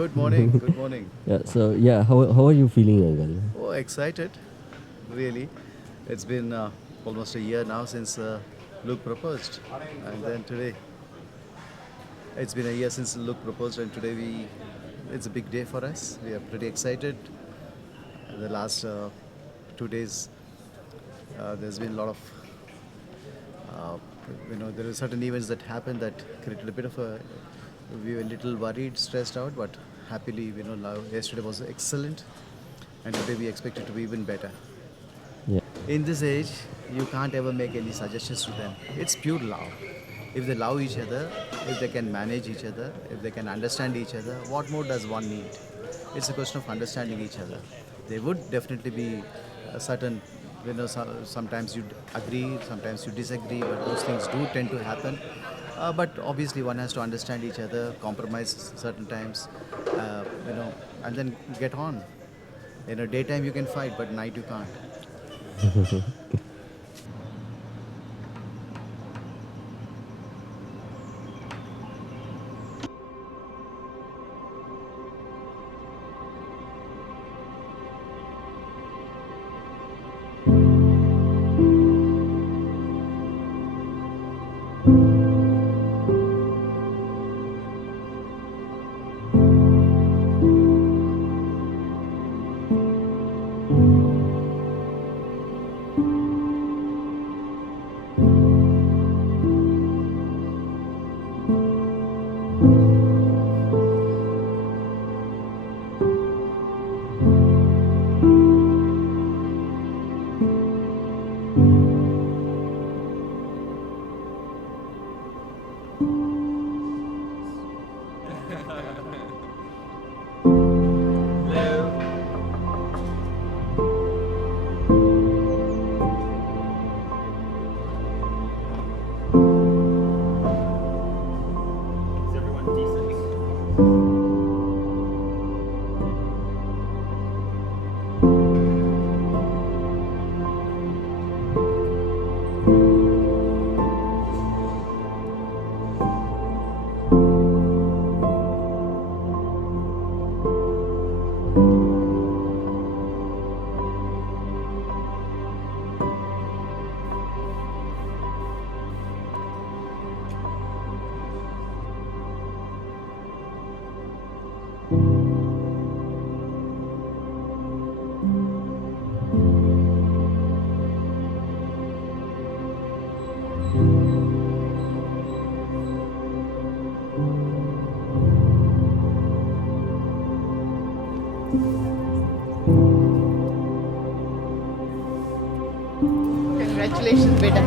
Good morning. Good morning. How are you feeling, Uncle? Oh, excited, really. It's been almost a year now since Luke proposed, and then today, it's been a year since Luke proposed, and today it's a big day for us. We are pretty excited. The last 2 days, there's been a lot of, uh, there are certain events that happened that created a bit of a. We were a little worried, stressed out, but happily, yesterday was excellent, and today we expect it to be even better. Yeah. In this age, you can't ever make any suggestions to them. It's pure love. If they love each other, if they can manage each other, if they can understand each other, what more does one need? It's a question of understanding each other. There would definitely be a certain, sometimes you agree, sometimes you disagree, but those things do tend to happen. But obviously, one has to understand each other, compromise certain times, and then get on. Daytime you can fight, but night you can't. Is everyone decent? Congratulations, beta.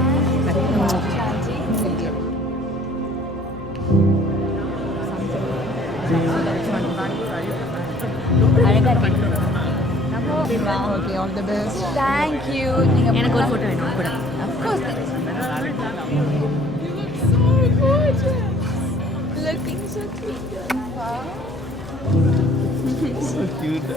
Okay, all the best. Thank you. எனக்கு ஒரு photo வேணும் கூட. Of course. You look so gorgeous. Looking so cute. Wow. So cute.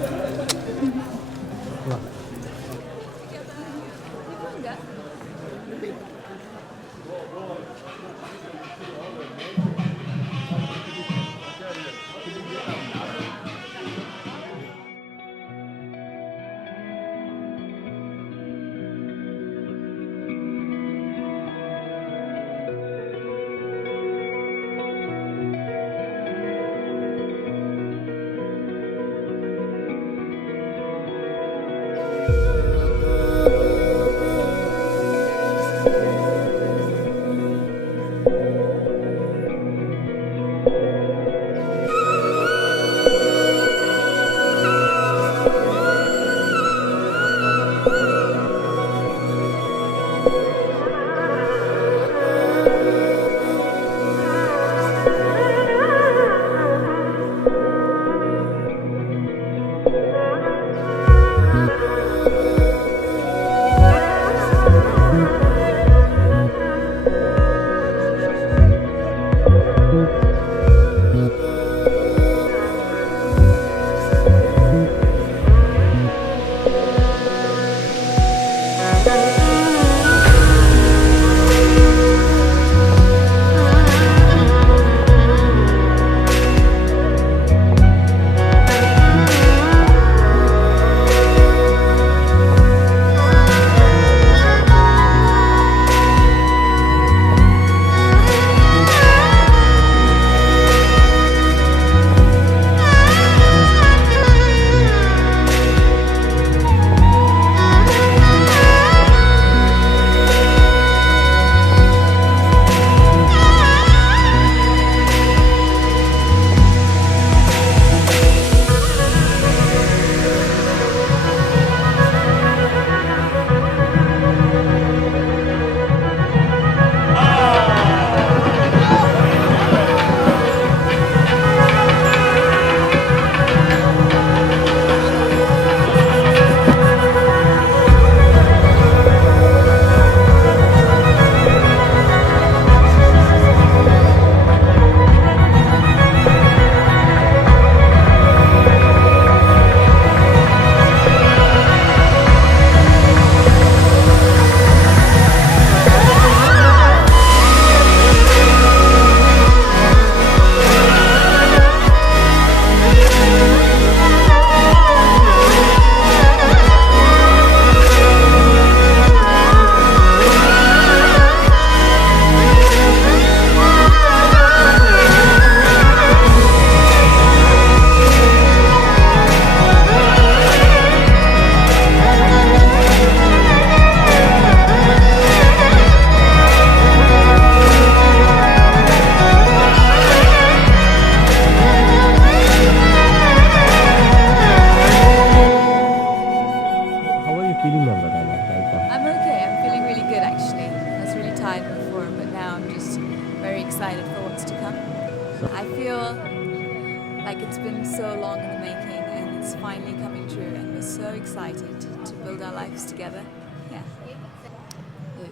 long in the making, and it's finally coming true, and we're so excited to build our lives together. Yeah. Luke,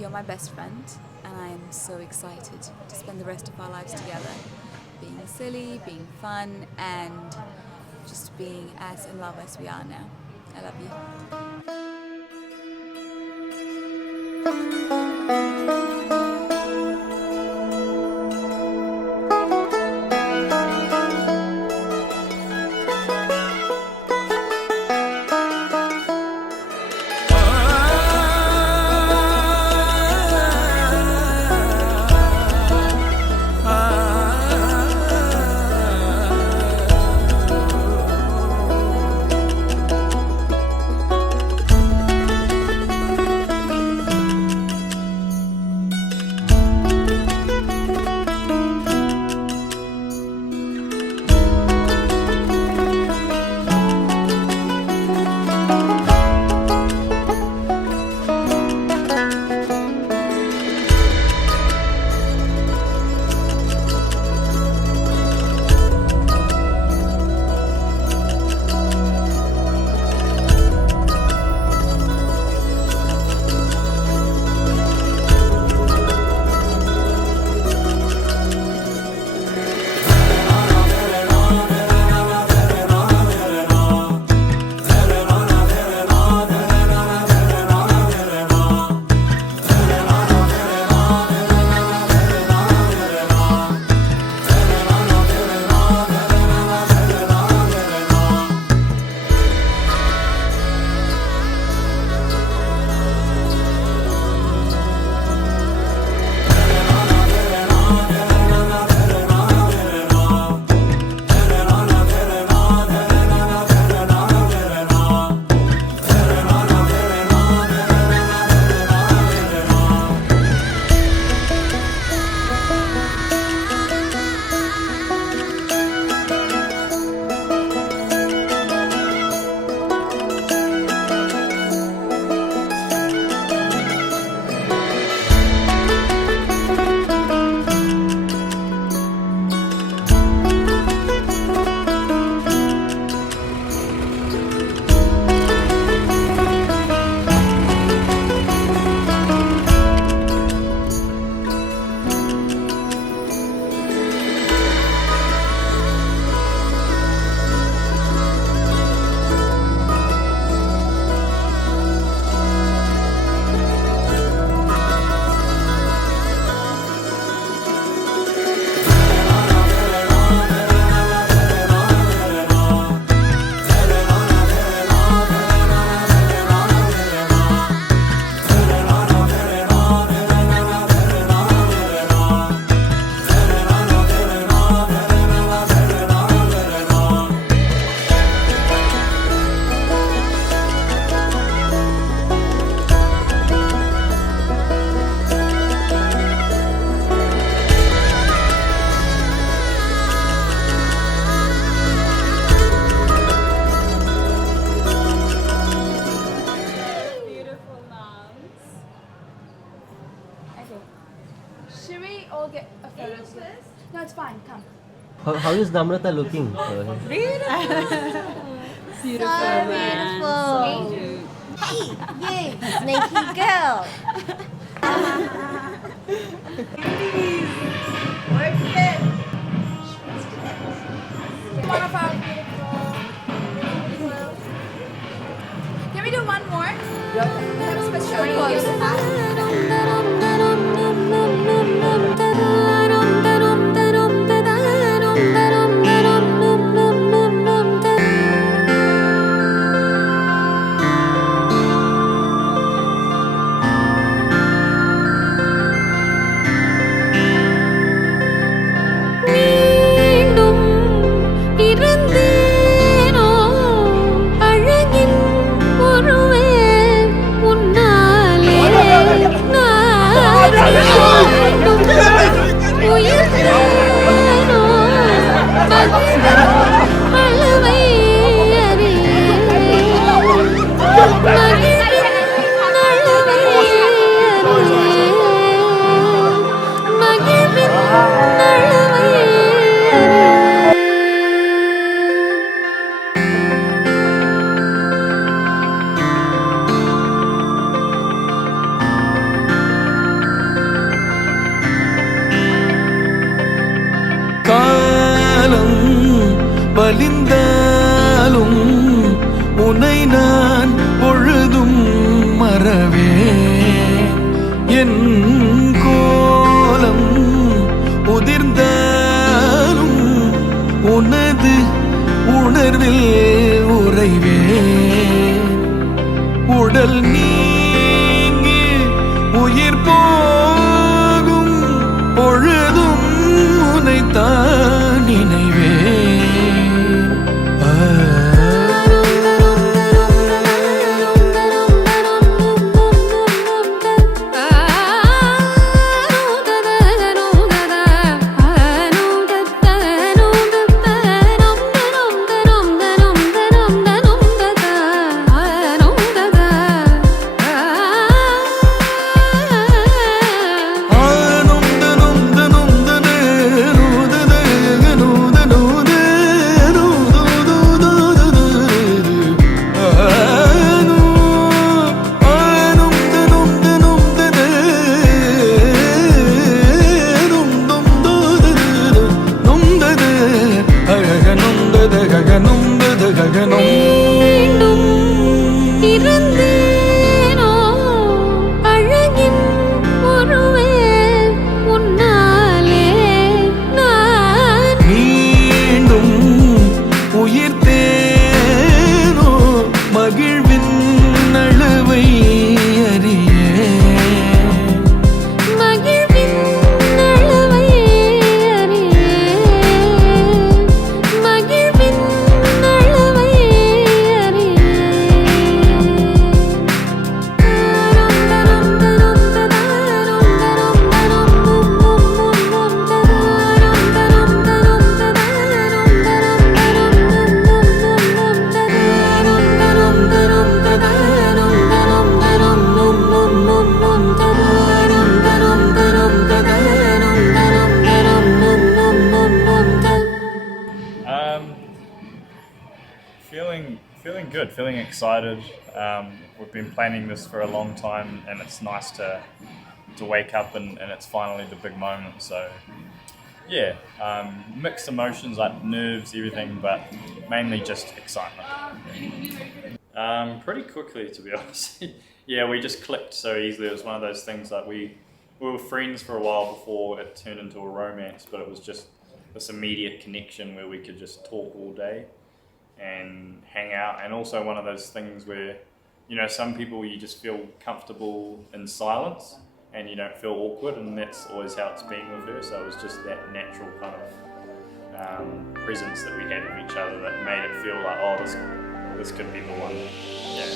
you're my best friend, and I am so excited to spend the rest of our lives together, being silly, being fun, and just being as in love as we are now. I love you. Should we all get a photo together? No, it's fine. Come. How is Namratha looking? Beautiful. Yay, snaky girl. One of our Can we do one more? We have a special pose. மீண்டும் பிறந்த நலிந்தாலும் உன்னை நான் பொழுதும் மறவேன். என் கோலம் உதிர்ந்தாலும் உனது உணர்வில் உறைவேன். உடல் நீங்கி உயிர் போகும் பொழுதும் உனைத்தான் நினைவேன். Feeling good, feeling excited. We've been planning this for a long time, and it's nice to wake up and it's finally the big moment. So yeah, mixed emotions like nerves, everything, but mainly just excitement. Pretty quickly, to be honest. Yeah, we just clicked so easily. It was one of those things that we were friends for a while before it turned into a romance, but it was just this immediate connection where we could just talk all day and hang out. And also one of those things where, you know, some people you just feel comfortable in silence and you don't feel awkward, and that's always how it's been with her. So it was just that natural kind of presence that we had with each other that made it feel like, oh, this could be the one. Yeah.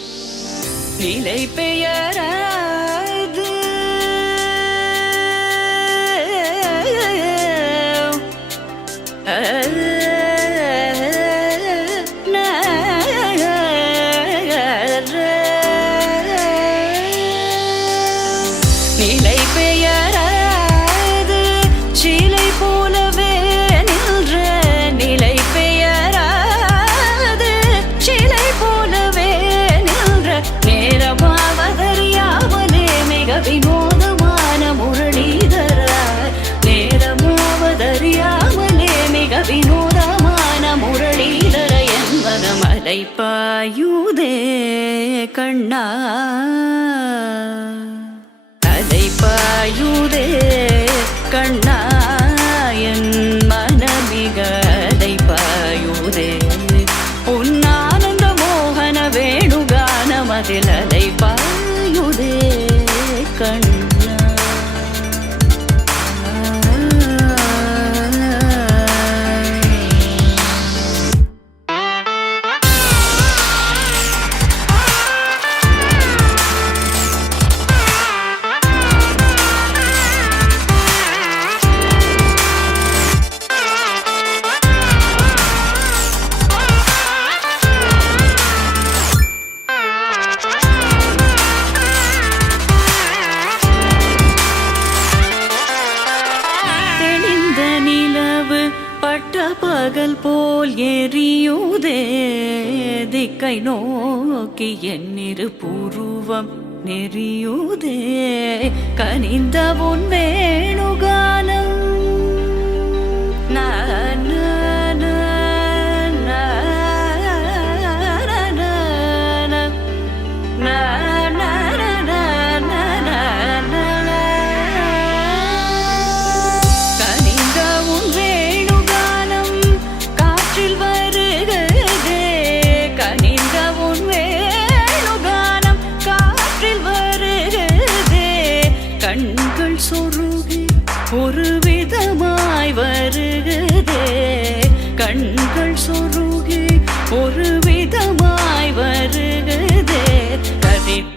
பாயுதே கண்ணா அதை பாயுதே கண்ணா என் மனமிக அதை பாயுதே உன்னானந்த மோகன வேணுகானமதில் அதை பாயுதே கண்ணா. பகல் போல் எரியுதே திக்கை நோக்கி என்னிரு புருவம் நெறியுதே கனிந்த உன் வேணுகானம் ந ந ந ந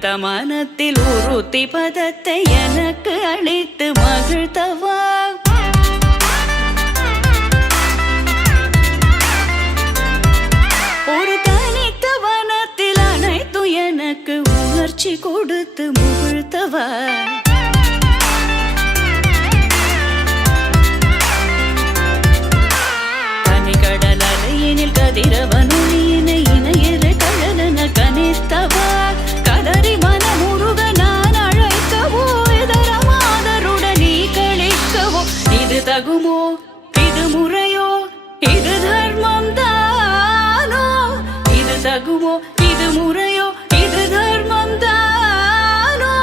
தனித்த மனத்தில் உறுத்தி பதத்தை எனக்கு அளித்து மகிழ்த்தவா ஒரு தனித்த வனத்தில் அனைத்து எனக்கு உணர்ச்சி கொடுத்து முகிழ்த்தவா கடல் அலையினில் கதிரவனொழியினை இணையிறு கழலன கனித்தவா கதறி மனமுருக நான் அழைக்கவோ இதர மாதருடன் நீ கழிக்கவோ இது தகுமோ இது முறையோ இது தர்மம் தானோ இது தகுமோ இது முறையோ இது தர்மம் தானோ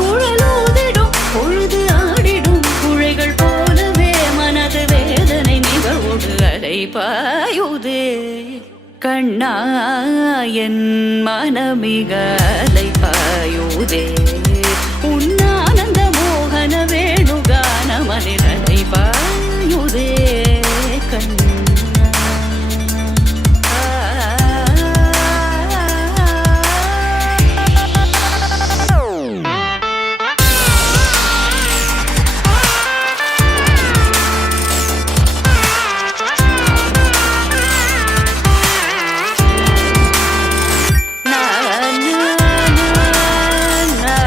குழலூதிடும் பொழுது ஆடிடும் குழைகள் போலவே மனது வேதனை நிகழ்வோடு அலைபாயுதே கண்ணா என் மனமிக அலைபாயுதே உன்னானந்த மோகன வேணுகான மனித அலைபாயுதே கண்ணா na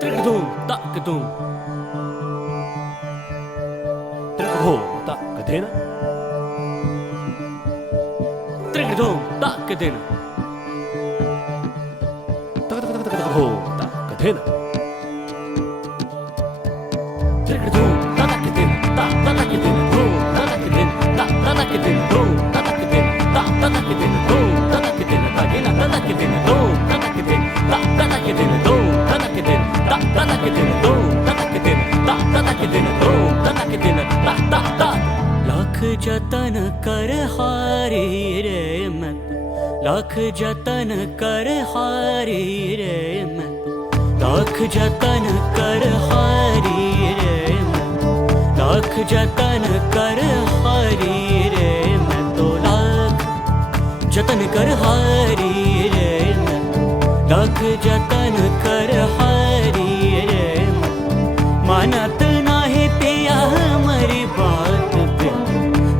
Trigdum, takdum. Trigho, takdena. Trigdum, takdena. Takho, takdena. Trigdum, takdena. Takdena, dum, takdena. Takdena, dum, takdena. Takdena, dum, takdena. Takdena, takdena, dum, takdena. Takdena, dum, takdena. Lakh जतन कर हारी रे मैं लाख जतन कर हारी रे मैं लाख जतन कर हारी रे मैं लाख जतन कर हारी रे मैं तो लाख जतन कर हारी रे मैं लाख जतन कर हारी रे मानत नाही पिया हमारी बात पे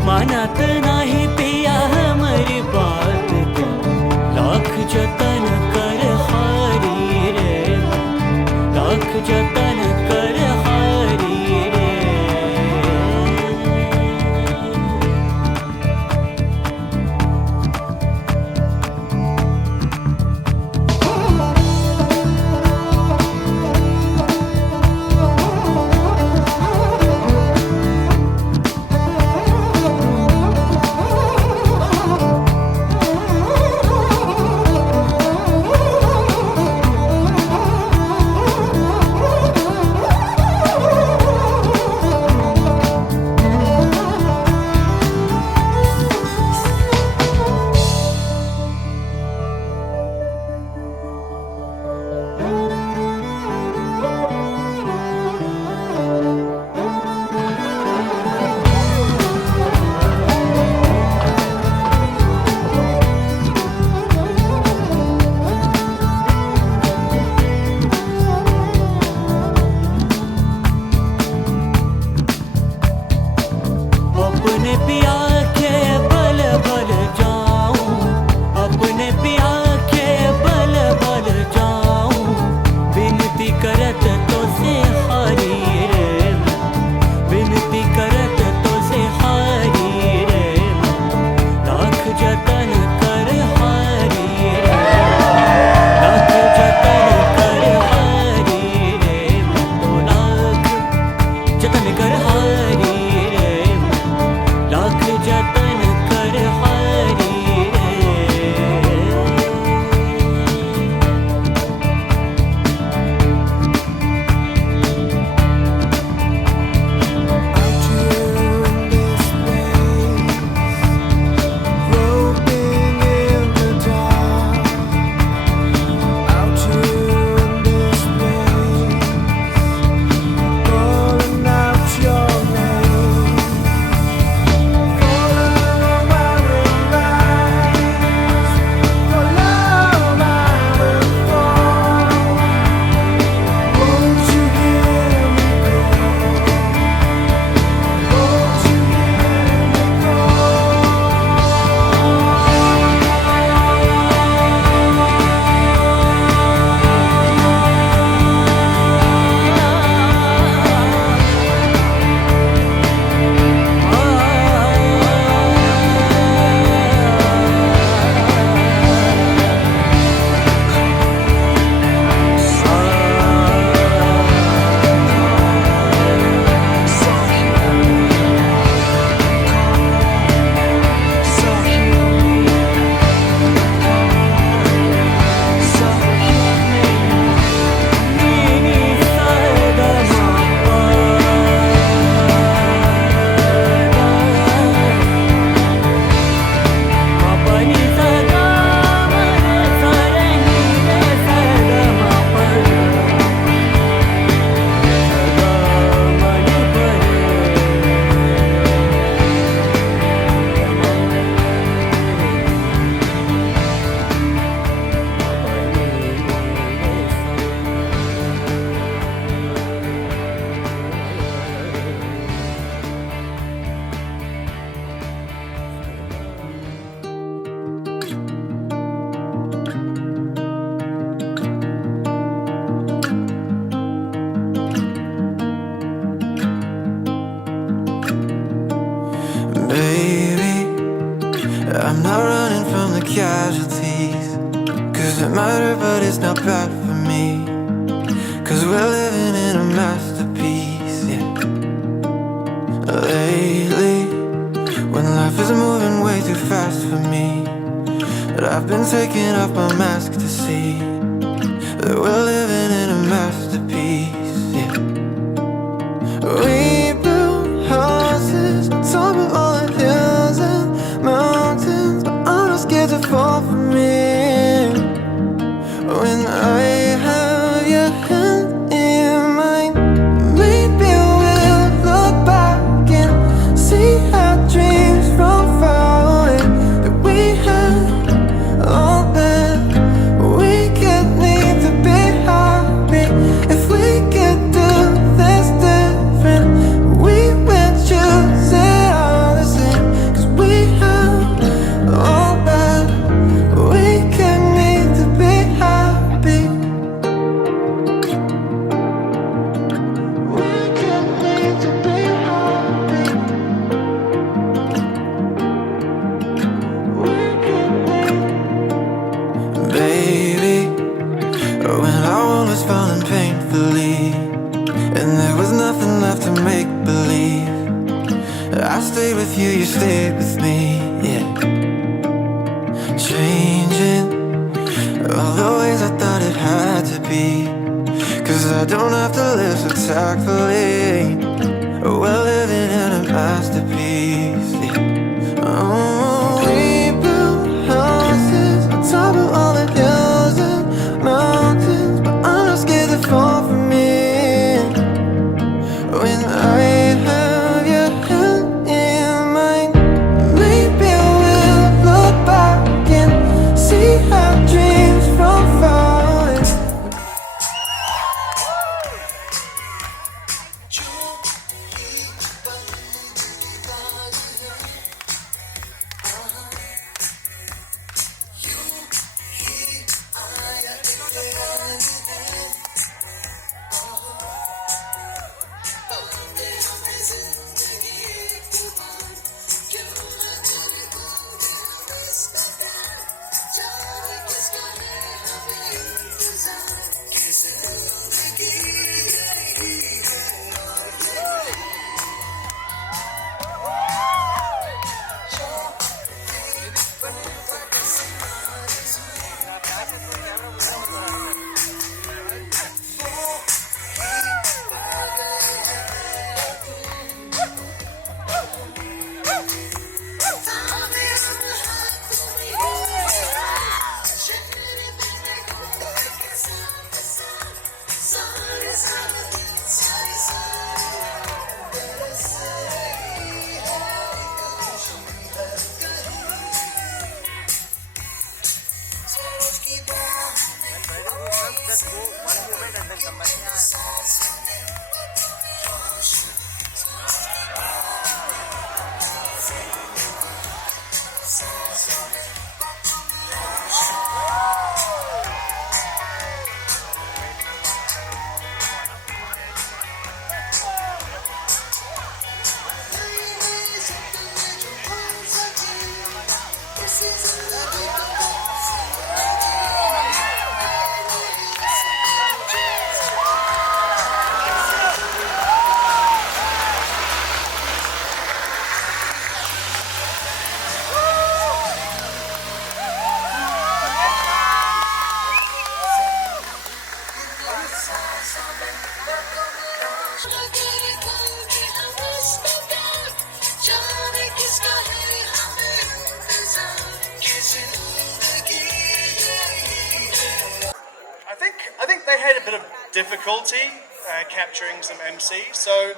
मानत नाही पिया हमारी बात पे लाख जतन कर हारी रे लाख जतन कर हारी रे अपने पिया के बल बल जाऊं अपने पिया के बल बल जाऊं विनती करत तो से हारी रे विनती करत तो से हारी रे लाख जतन कर हारी रे लाख जतन कर हारी रे तो लाख जतन कर हारी लाख जतन कर हारी रे Out here in this place, broken I'm not running from the casualties, 'cause it mattered but it's not bad for me, 'cause we're living in a masterpiece, yeah. Lately, when life is moving way too fast for me, but I've been taking off my mask to see that we're living in a masterpiece, yeah. We built houses on top of all the hills and mountains, but I'm not scared to fall from it. When I have your hand in mine, maybe we'll look back and see our dreams from far away, that we had all that we could need to be happy. If we could do this different, we would choose it all the same, 'cause we have all that we could need to be happy. We could need to be happy. We could need. Baby, when our world was falling painfully and there was nothing left to make believe, I stayed with you, you stayed with me, yeah. Changing all the ways I thought it had to be, 'cause I don't have to live so tactfully. We're living in a masterpiece, yeah. Oh, we built houses on top of all the hills and mountains, but I'm not scared to fall from it. When I have your hand in mine, maybe we'll look back and see our dreams from far away. I think they had a bit of difficulty capturing some MCs, so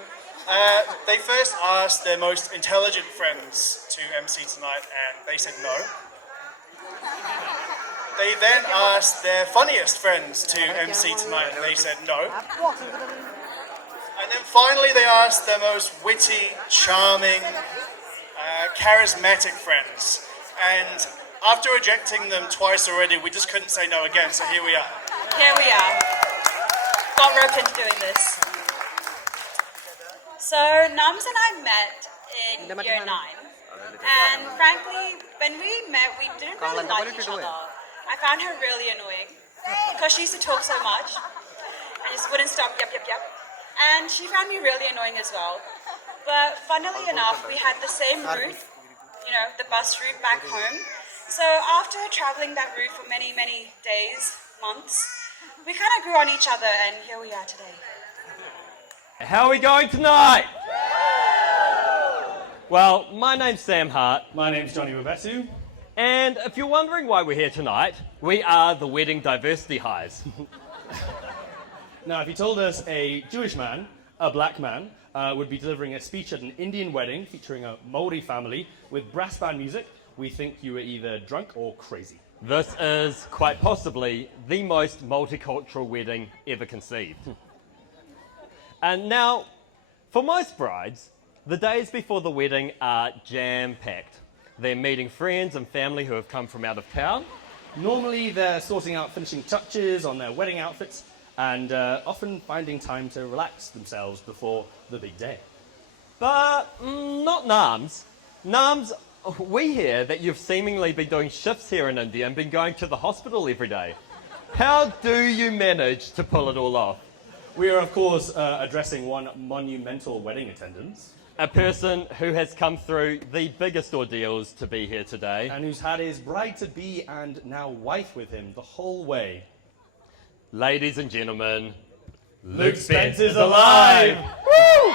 they first asked their most intelligent friends to MC tonight, and they said no. They then asked their funniest friends to MC tonight, and they said no. And then finally they asked their most witty, charming, charismatic friends. And after rejecting them twice already, we just couldn't say no again, so here we are. Here we are. Got roped into doing this. So Nams and I met in year 9. And frankly, when we met, we didn't really like each other. I found her really annoying because she used to talk so much and just wouldn't stop, yep. And she found me really annoying as well. But funnily enough, we had the same route, the bus route back home. So after traveling that route for many, many days, months, we kind of grew on each other, and here we are today. How are we going tonight? Well, my name's Sam Hart. My name's Johnny Wabetu. And if you're wondering why we're here tonight, we are the Wedding Diversity Highs. Now, if you told us a Jewish man, a black man, would be delivering a speech at an Indian wedding featuring a Maori family with brass band music, we think you were either drunk or crazy. This is quite possibly the most multicultural wedding ever conceived. And now, for most brides, the days before the wedding are jam-packed. They're meeting friends and family who have come from out of town. Normally, they're sorting out finishing touches on their wedding outfits and often finding time to relax themselves before the big day. But not Nams. Nams, we hear that you've seemingly been doing shifts here in India and been going to the hospital every day. How do you manage to pull it all off? We are, of course, addressing one monumental wedding attendance. A person who has come through the biggest ordeals to be here today. And who's had his bride-to-be and now wife with him the whole way. Ladies and gentlemen, Luke Spence is alive! Woo!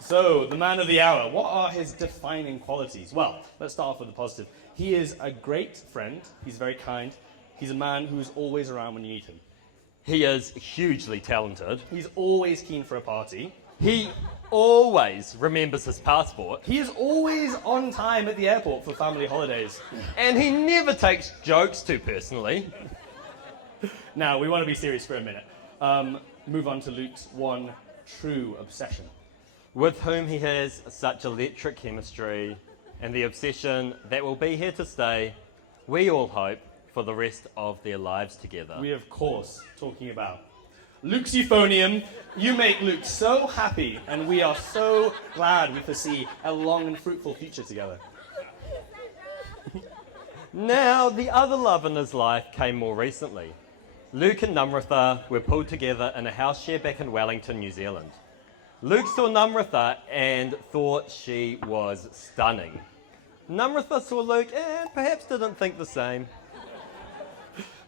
So, the man of the hour, what are his defining qualities? Well, let's start off with the positive. He is a great friend, he's very kind, he's a man who's always around when you need him. He is hugely talented. He's always keen for a party. He always remembers his passport. He is always on time at the airport for family holidays. And he never takes jokes too personally. Now, we want to be serious for a minute. Move on to Luke's one true obsession. With whom he has such electric chemistry and the obsession that will be here to stay, we all hope, for the rest of their lives together. We are, of course, talking about Luke's euphonium. You make Luke so happy, and we are so glad we foresee a long and fruitful future together. Now, the other love in his life came more recently. Luke and Namratha were pulled together in a house share back in Wellington, New Zealand. Luke saw Namratha and thought she was stunning. Namratha saw Luke and perhaps didn't think the same.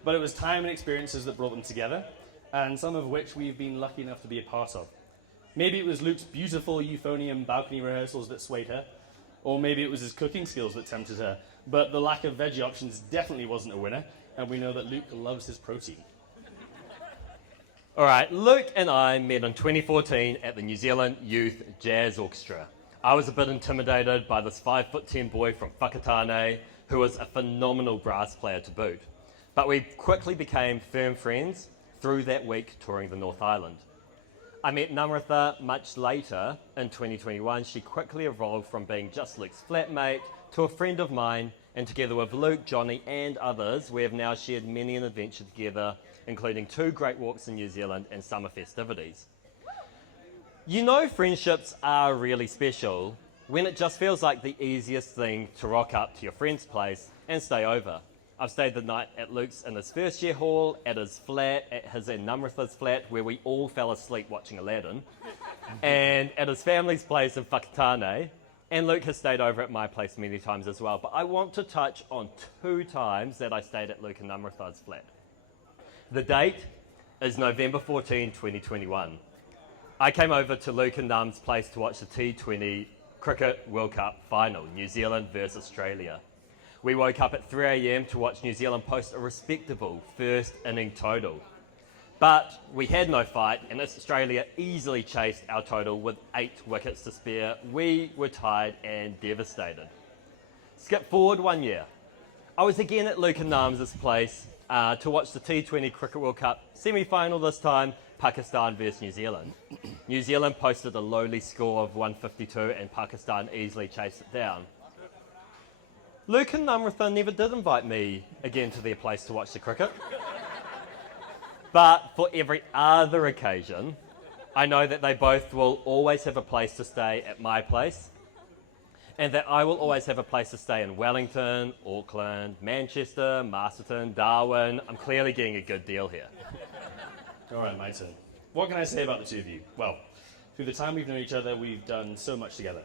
But it was time and experiences that brought them together, and some of which we've been lucky enough to be a part of. Maybe it was Luke's beautiful euphonium balcony rehearsals that swayed her, or maybe it was his cooking skills that tempted her, but the lack of veggie options definitely wasn't a winner, and we know that Luke loves his protein. All right, Luke and I met in 2014 at the New Zealand Youth Jazz Orchestra. I was a bit intimidated by this 5'10" boy from Whakatane, who was a phenomenal brass player to boot. But we quickly became firm friends through that week touring the North Island. I met Namratha much later in 2021. She quickly evolved from being just Luke's flatmate to a friend of mine, and together with Luke, Johnny and others, we have now shared many an adventure together, including 2 great walks in New Zealand and summer festivities. You know, friendships are really special when it just feels like the easiest thing to rock up to your friend's place and stay over. I've stayed the night at Luke's in his first year hall, at his flat, at his and Namratha's flat, where we all fell asleep watching Aladdin, and at his family's place in Whakatane, and Luke has stayed over at my place many times as well. But I want to touch on 2 times that I stayed at Luke and Namratha's flat. The date is November 14, 2021. I came over to Luke and Nam's place to watch the T20 Cricket World Cup final, New Zealand versus Australia. We woke up at 3 a.m. to watch New Zealand post a respectable first inning total. But we had no fight, and Australia easily chased our total with 8 wickets to spare. We were tired and devastated. Skip forward 1 year. I was again at Luke and Nam's place to watch the T20 Cricket World Cup semi-final this time, Pakistan versus New Zealand. New Zealand posted a lowly score of 152 and Pakistan easily chased it down. Luke and Namratha never did invite me again to their place to watch the cricket. But for every other occasion, I know that they both will always have a place to stay at my place, and that I will always have a place to stay in Wellington, Auckland, Manchester, Masterton, Darwin. I'm clearly getting a good deal here. All right, my turn. What can I say about the two of you? Well, through the time we've known each other, we've done so much together.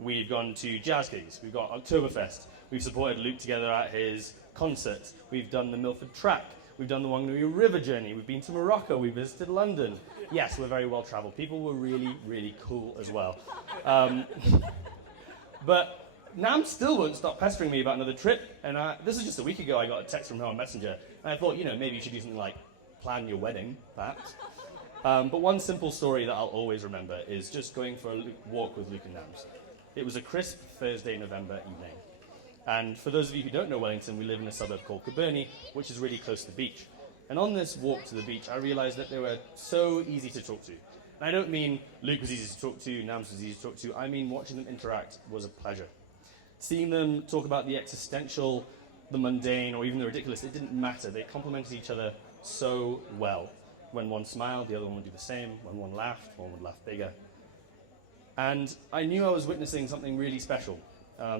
We've gone to jazz gigs, we've got Oktoberfest, we've supported Luke together at his concerts, we've done the Milford Track, we've done the Wanganui River journey, we've been to Morocco, we visited London. Yes, we're very well travelled. People were really, really cool as well. But Nam still won't stop pestering me about another trip, and this is just a week ago I got a text from her on Messenger, and I thought, maybe you should do something like plan your wedding, perhaps. But one simple story that I'll always remember is just going for a walk with Luke and Nams. It was a crisp Thursday, November evening. And for those of you who don't know Wellington, we live in a suburb called Kilbirnie, which is really close to the beach. And on this walk to the beach, I realised that they were so easy to talk to. And I don't mean Luke was easy to talk to, Nams was easy to talk to, I mean watching them interact was a pleasure. Seeing them talk about the existential, the mundane, or even the ridiculous, it didn't matter. They complemented each other so well. When one smiled, the other one would do the same. When one laughed, one would laugh bigger. And I knew I was witnessing something really special,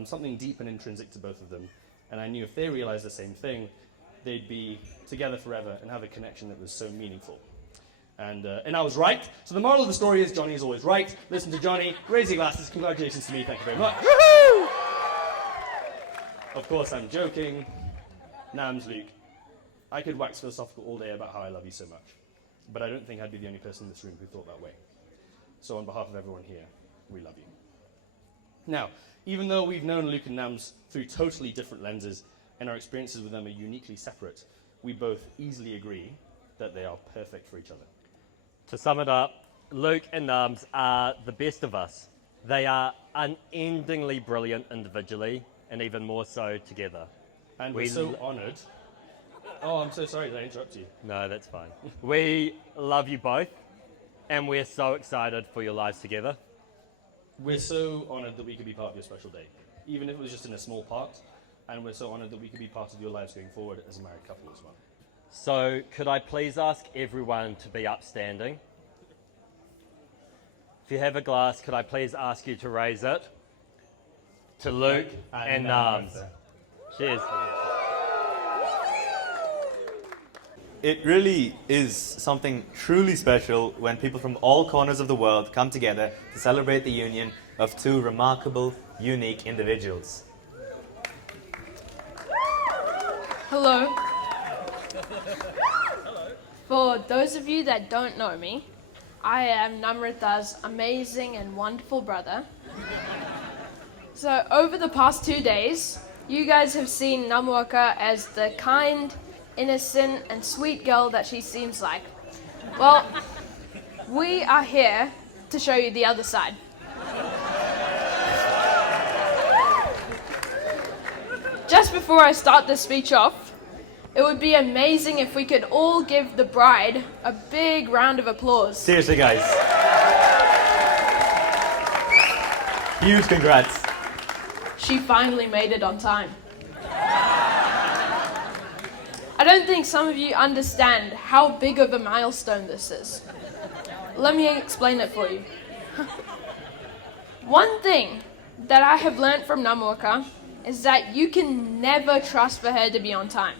something deep and intrinsic to both of them. And I knew if they realized the same thing, they'd be together forever and have a connection that was so meaningful. And I was right. So the moral of the story is Johnny is always right. Listen to Johnny, raise your glasses, congratulations to me, thank you very much. Woohoo! Of course, I'm joking. Nams, Luke, I could wax philosophical all day about how I love you so much. But I don't think I'd be the only person in this room who thought that way. So on behalf of everyone here, we love you. Now, even though we've known Luke and Nams through totally different lenses, and our experiences with them are uniquely separate, we both easily agree that they are perfect for each other. To sum it up, Luke and Nams are the best of us. They are unendingly brilliant individually, and even more so together. And we're so honoured. Oh, I'm so sorry, did I interrupt you? No, that's fine. We love you both, and we're so excited for your lives together. We're so honoured that we could be part of your special day, even if it was just in a small part, and we're so honoured that we could be part of your lives going forward as a married couple as well. So, could I please ask everyone to be upstanding? If you have a glass, could I please ask you to raise it to Luke and Nams? Cheers. It really is something truly special when people from all corners of the world come together to celebrate the union of two remarkable, unique individuals. Hello. For those of you that don't know me, I am Namratha's amazing and wonderful brother. So over the past 2 days, you guys have seen Namratha as the kind, innocent and sweet girl that she seems like. Well, we are here to show you the other side. Just before I start this speech off, it would be amazing if we could all give the bride a big round of applause. Seriously, guys. Huge congrats. She finally made it on time. I don't think some of you understand how big of a milestone this is. Let me explain it for you. One thing that I have learned from Namratha is that you can never trust for her to be on time.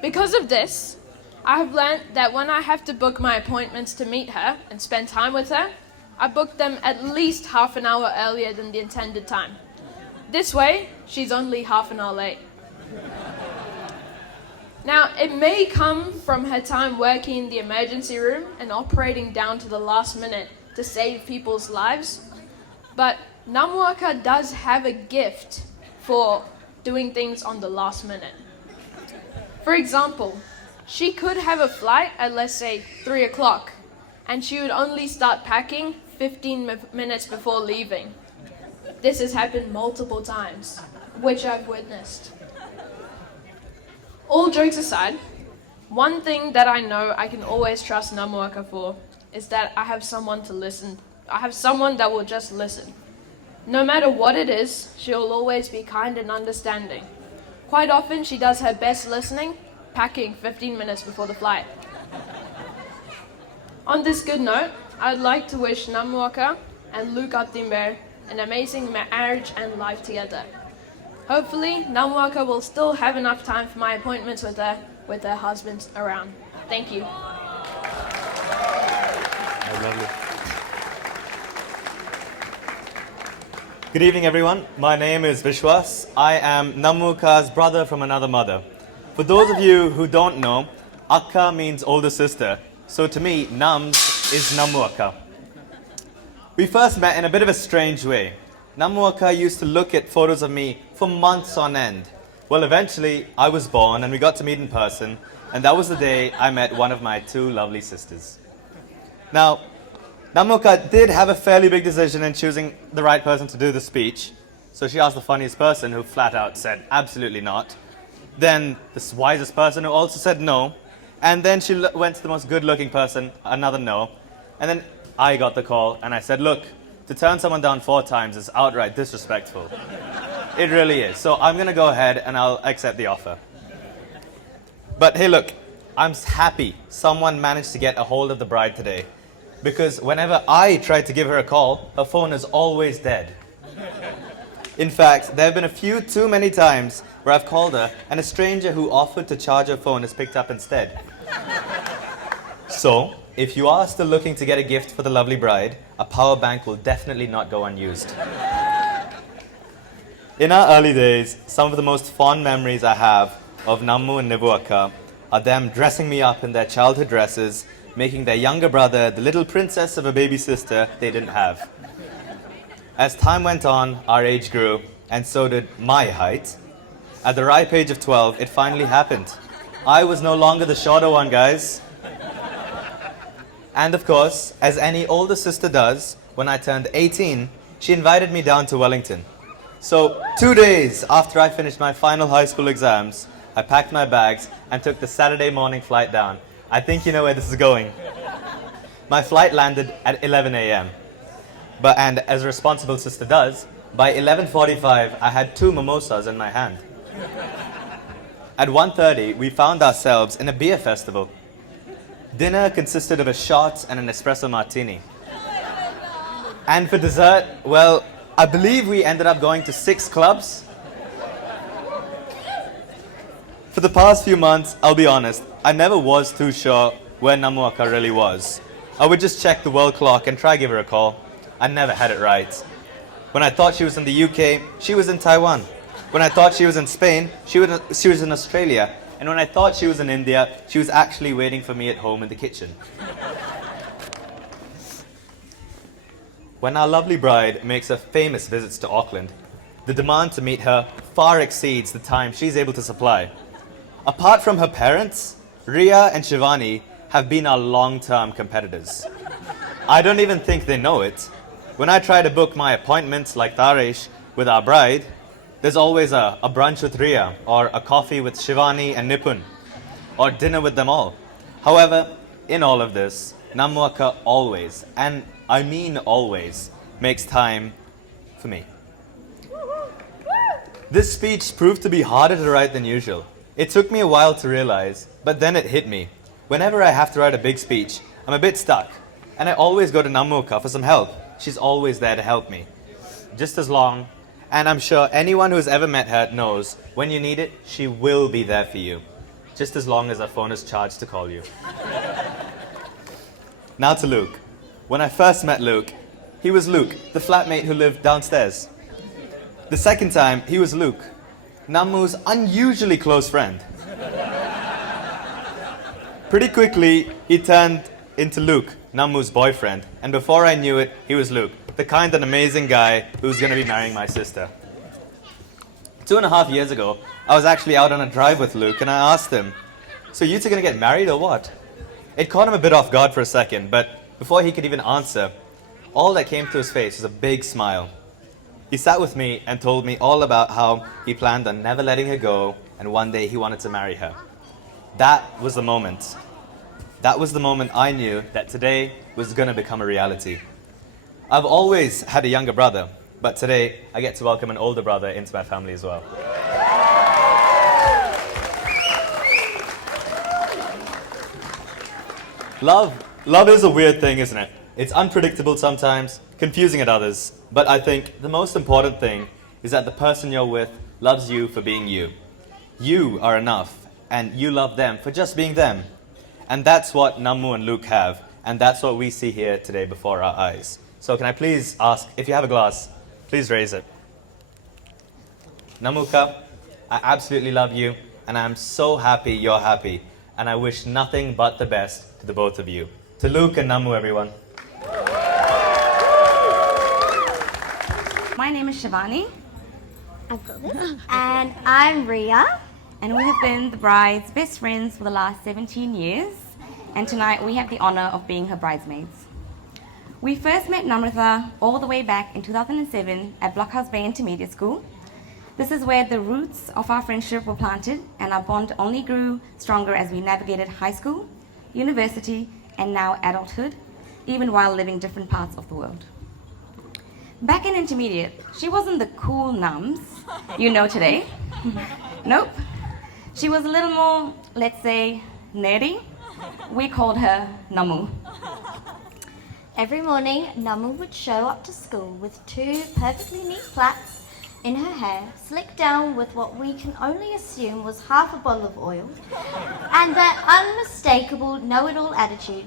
Because of this, I have learned that when I have to book my appointments to meet her and spend time with her, I book them at least half an hour earlier than the intended time. This way, she's only half an hour late. Now, it may come from her time working in the emergency room and operating down to the last minute to save people's lives, but Namratha does have a gift for doing things on the last minute. For example, she could have a flight at, let's say, 3 o'clock, and she would only start packing 15 minutes before leaving. This has happened multiple times, which I've witnessed. All jokes aside, one thing that I know I can always trust Namratha for is that I have someone to listen. I have someone that will just listen. No matter what it is, she'll always be kind and understanding. Quite often, she does her best listening, packing 15 minutes before the flight. On this good note, I'd like to wish Namratha and Luke Atimber an amazing marriage and life together. Hopefully, Namratha will still have enough time for my appointments with her husbands around. Thank you. Good evening, everyone. My name is Vishwas. I am Namratha's brother from another mother. For those of you who don't know, Akka means older sister. So to me, Nams is Namratha. We first met in a bit of a strange way. Namratha used to look at photos of me for months on end. Well, eventually, I was born and we got to meet in person, and that was the day I met one of my two lovely sisters. Now, Namratha did have a fairly big decision in choosing the right person to do the speech. So she asked the funniest person, who flat out said absolutely not. Then the wisest person, who also said no. And then she went to the most good-looking person, another no. And then I got the call and I said, look, to turn someone down 4 times is outright disrespectful. It really is. So I'm going to go ahead and I'll accept the offer. But hey, look, I'm happy someone managed to get a hold of the bride today. Because whenever I try to give her a call, her phone is always dead. In fact, there have been a few too many times where I've called her and a stranger who offered to charge her phone is picked up instead. So, if you are still looking to get a gift for the lovely bride, a power bank will definitely not go unused. In our early days, some of the most fond memories I have of Nammu and Nivuaka are them dressing me up in their childhood dresses, making their younger brother the little princess of a baby sister they didn't have. As time went on, our age grew, and so did my height. At the ripe age of 12, it finally happened. I was no longer the shorter one, guys. And of course, as any older sister does, when I turned 18, she invited me down to Wellington. So 2 days after I finished my final high school exams, I packed my bags and took the Saturday morning flight down. I think you know where this is going. My flight landed at 11 a.m. And as a responsible sister does, by 11:45 I had 2 mimosas in my hand. At 1:30 we found ourselves in a beer festival. Dinner consisted of a shot and an espresso martini. And for dessert, well, I believe we ended up going to 6 clubs. For the past few months, I'll be honest, I never was too sure where Namratha really was. I would just check the world clock and try give her a call. I never had it right. When I thought she was in the UK, she was in Taiwan. When I thought she was in Spain, she was in Australia. And when I thought she was in India, she was actually waiting for me at home in the kitchen. When our lovely bride makes her famous visits to Auckland, the demand to meet her far exceeds the time she's able to supply. Apart from her parents, Ria and Shivani have been our long-term competitors. I don't even think they know it. When I try to book my appointments like Taresh with our bride, there's always a brunch with Ria, or a coffee with Shivani and Nipun, or dinner with them all. However, in all of this, Namratha always, and I mean always, makes time for me. This speech proved to be harder to write than usual. It took me a while to realize, but then it hit me. Whenever I have to write a big speech, I'm a bit stuck, and I always go to Namratha for some help. She's always there to help me. Just as long, and I'm sure anyone who's ever met her knows, when you need it, she will be there for you. Just as long as her phone is charged to call you. Now to Luke. When I first met Luke, he was Luke, the flatmate who lived downstairs. The second time, he was Luke, Nammu's unusually close friend. Pretty quickly, he turned into Luke, Nammu's boyfriend, and before I knew it, he was Luke, the kind and amazing guy who's going to be marrying my sister. 2.5 years ago, I was actually out on a drive with Luke, and I asked him, so you two going to get married or what? It caught him a bit off guard for a second, but before he could even answer, all that came to his face was a big smile. He sat with me and told me all about how he planned on never letting her go, and one day he wanted to marry her. That was the moment. That was the moment I knew that today was going to become a reality. I've always had a younger brother, but today I get to welcome an older brother into my family as well. Love is a weird thing, isn't it? It's unpredictable sometimes, confusing at others. But I think the most important thing is that the person you're with loves you for being you. You are enough, and you love them for just being them. And that's what Nammu and Luke have, and that's what we see here today before our eyes. So can I please ask, if you have a glass, please raise it. Nammuka, I absolutely love you, and I'm so happy you're happy, and I wish nothing but the best to the both of you. To Luke and Nammu, everyone. My name is Shivani. I've got this. And I'm Ria. And we have been the bride's best friends for the last 17 years. And tonight we have the honor of being her bridesmaids. We first met Namratha all the way back in 2007 at Blockhouse Bay Intermediate School. This is where the roots of our friendship were planted, and our bond only grew stronger as we navigated high school, university, and now adulthood, even while living different parts of the world. Back in intermediate, she wasn't the cool nums you know today. Nope. She was a little more, let's say, nerdy. We called her Nammu. Every morning, Nammu would show up to school with 2 perfectly neat plaits in her hair, slicked down with what we can only assume was half a bottle of oil, and that unmistakable know-it-all attitude.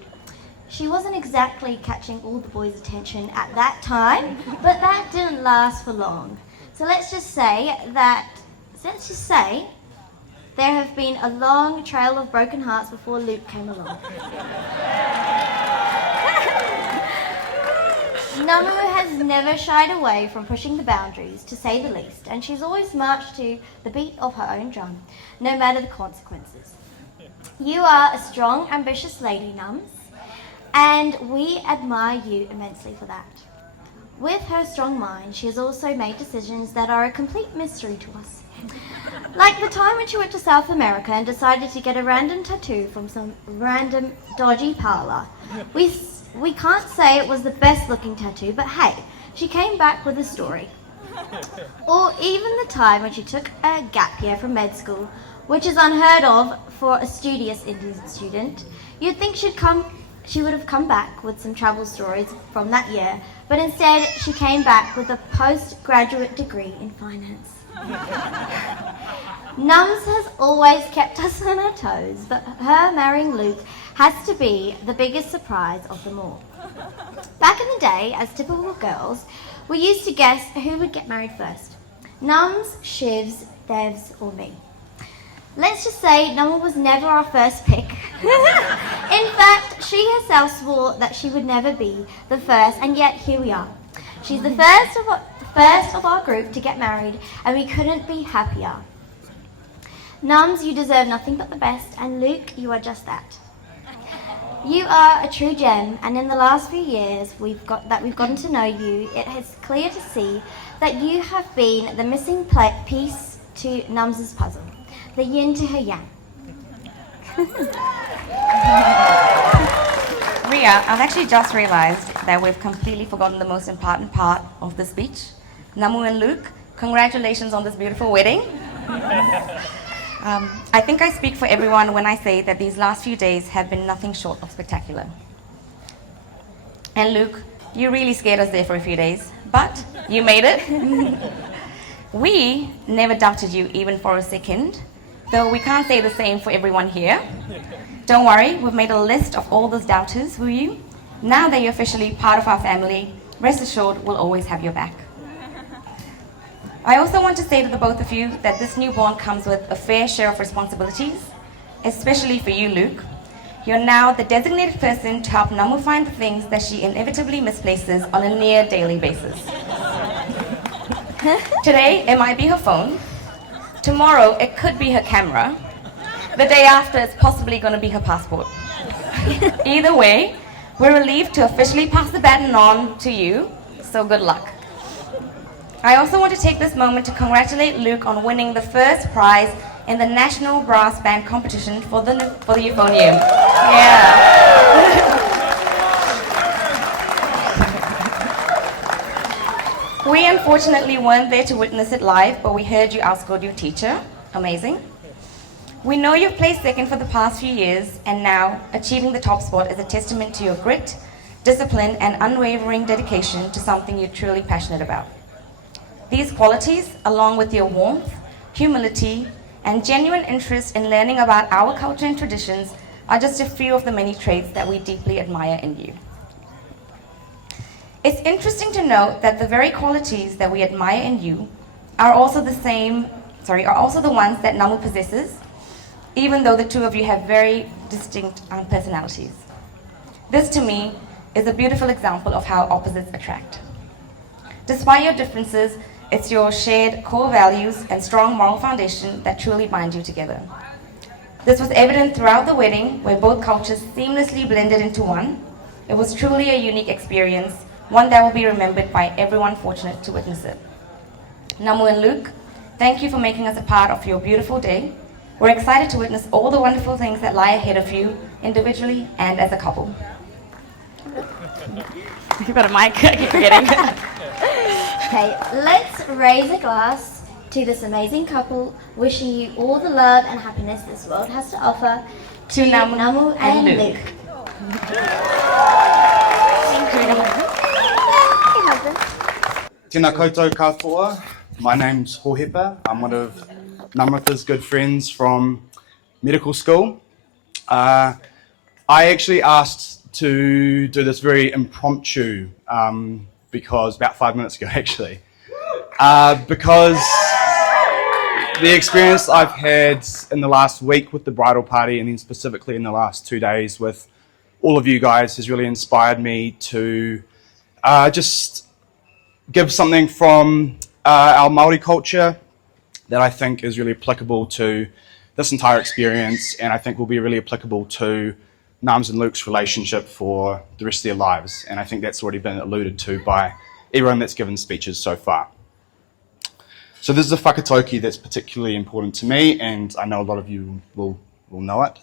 She wasn't exactly catching all the boys' attention at that time, but that didn't last for long. So let's just say there have been a long trail of broken hearts before Luke came along. Nammu has never shied away from pushing the boundaries, to say the least, and she's always marched to the beat of her own drum, no matter the consequences. You are a strong, ambitious lady, Nums, and we admire you immensely for that. With her strong mind, she has also made decisions that are a complete mystery to us. Like the time when she went to South America and decided to get a random tattoo from some random dodgy parlor. We can't say it was the best looking tattoo, but hey, she came back with a story. Or even the time when she took a gap year from med school, which is unheard of for a studious Indian student. You'd think she would have come back with some travel stories from that year, but instead she came back with a postgraduate degree in finance. Nums has always kept us on our toes, but her marrying Luke has to be the biggest surprise of them all. Back in the day, as typical girls, we used to guess who would get married first. Nums, Shivs, Devs, or me. Let's just say Nammu was never our first pick. In fact, she herself swore that she would never be the first, and yet here we are. She's the first of our group to get married, and we couldn't be happier. Nums, you deserve nothing but the best, and Luke, you are just that. You are a true gem, and in the last few years we've gotten to know you, it is clear to see that you have been the missing piece to Nums' puzzle, the yin to her yang. Ria, I've actually just realized that we've completely forgotten the most important part of the speech. Nammu and Luke, congratulations on this beautiful wedding. I think I speak for everyone when I say that these last few days have been nothing short of spectacular. And Luke, you really scared us there for a few days, but you made it. We never doubted you even for a second, though we can't say the same for everyone here. Don't worry, we've made a list of all those doubters for you. Now that you're officially part of our family, rest assured we'll always have your back. I also want to say to the both of you that this new bond comes with a fair share of responsibilities, especially for you, Luke. You're now the designated person to help Nammu find the things that she inevitably misplaces on a near daily basis. Today, it might be her phone. Tomorrow, it could be her camera. The day after, it's possibly going to be her passport. Either way, we're relieved to officially pass the baton on to you, so good luck. I also want to take this moment to congratulate Luke on winning the first prize in the National Brass Band competition for the euphonium. Yeah. We unfortunately weren't there to witness it live, but we heard you outscored your teacher. Amazing. We know you've placed second for the past few years, and now achieving the top spot is a testament to your grit, discipline, and unwavering dedication to something you're truly passionate about. These qualities, along with your warmth, humility, and genuine interest in learning about our culture and traditions, are just a few of the many traits that we deeply admire in you. It's interesting to note that the very qualities that we admire in you are also the ones that Namu possesses, even though the two of you have very distinct personalities. This, to me, is a beautiful example of how opposites attract. Despite your differences, it's your shared core values and strong moral foundation that truly bind you together. This was evident throughout the wedding, where both cultures seamlessly blended into one. It was truly a unique experience, one that will be remembered by everyone fortunate to witness it. Namu and Luke, thank you for making us a part of your beautiful day. We're excited to witness all the wonderful things that lie ahead of you, individually and as a couple. You've got a mic, I keep forgetting. Okay, let's raise a glass to this amazing couple, wishing you all the love and happiness this world has to offer. To Namu and Luke. Tēnā koutou katoa. My name's Hohepa. I'm one of Namratha's good friends from medical school. I actually asked to do this very impromptu because about 5 minutes ago actually. Because the experience I've had in the last week with the bridal party and then specifically in the last 2 days with all of you guys has really inspired me to just give something from our Māori culture that I think is really applicable to this entire experience, and I think will be really applicable to Nam's and Luke's relationship for the rest of their lives. And I think that's already been alluded to by everyone that's given speeches so far. So this is a whakatauki that's particularly important to me, and I know a lot of you will know it.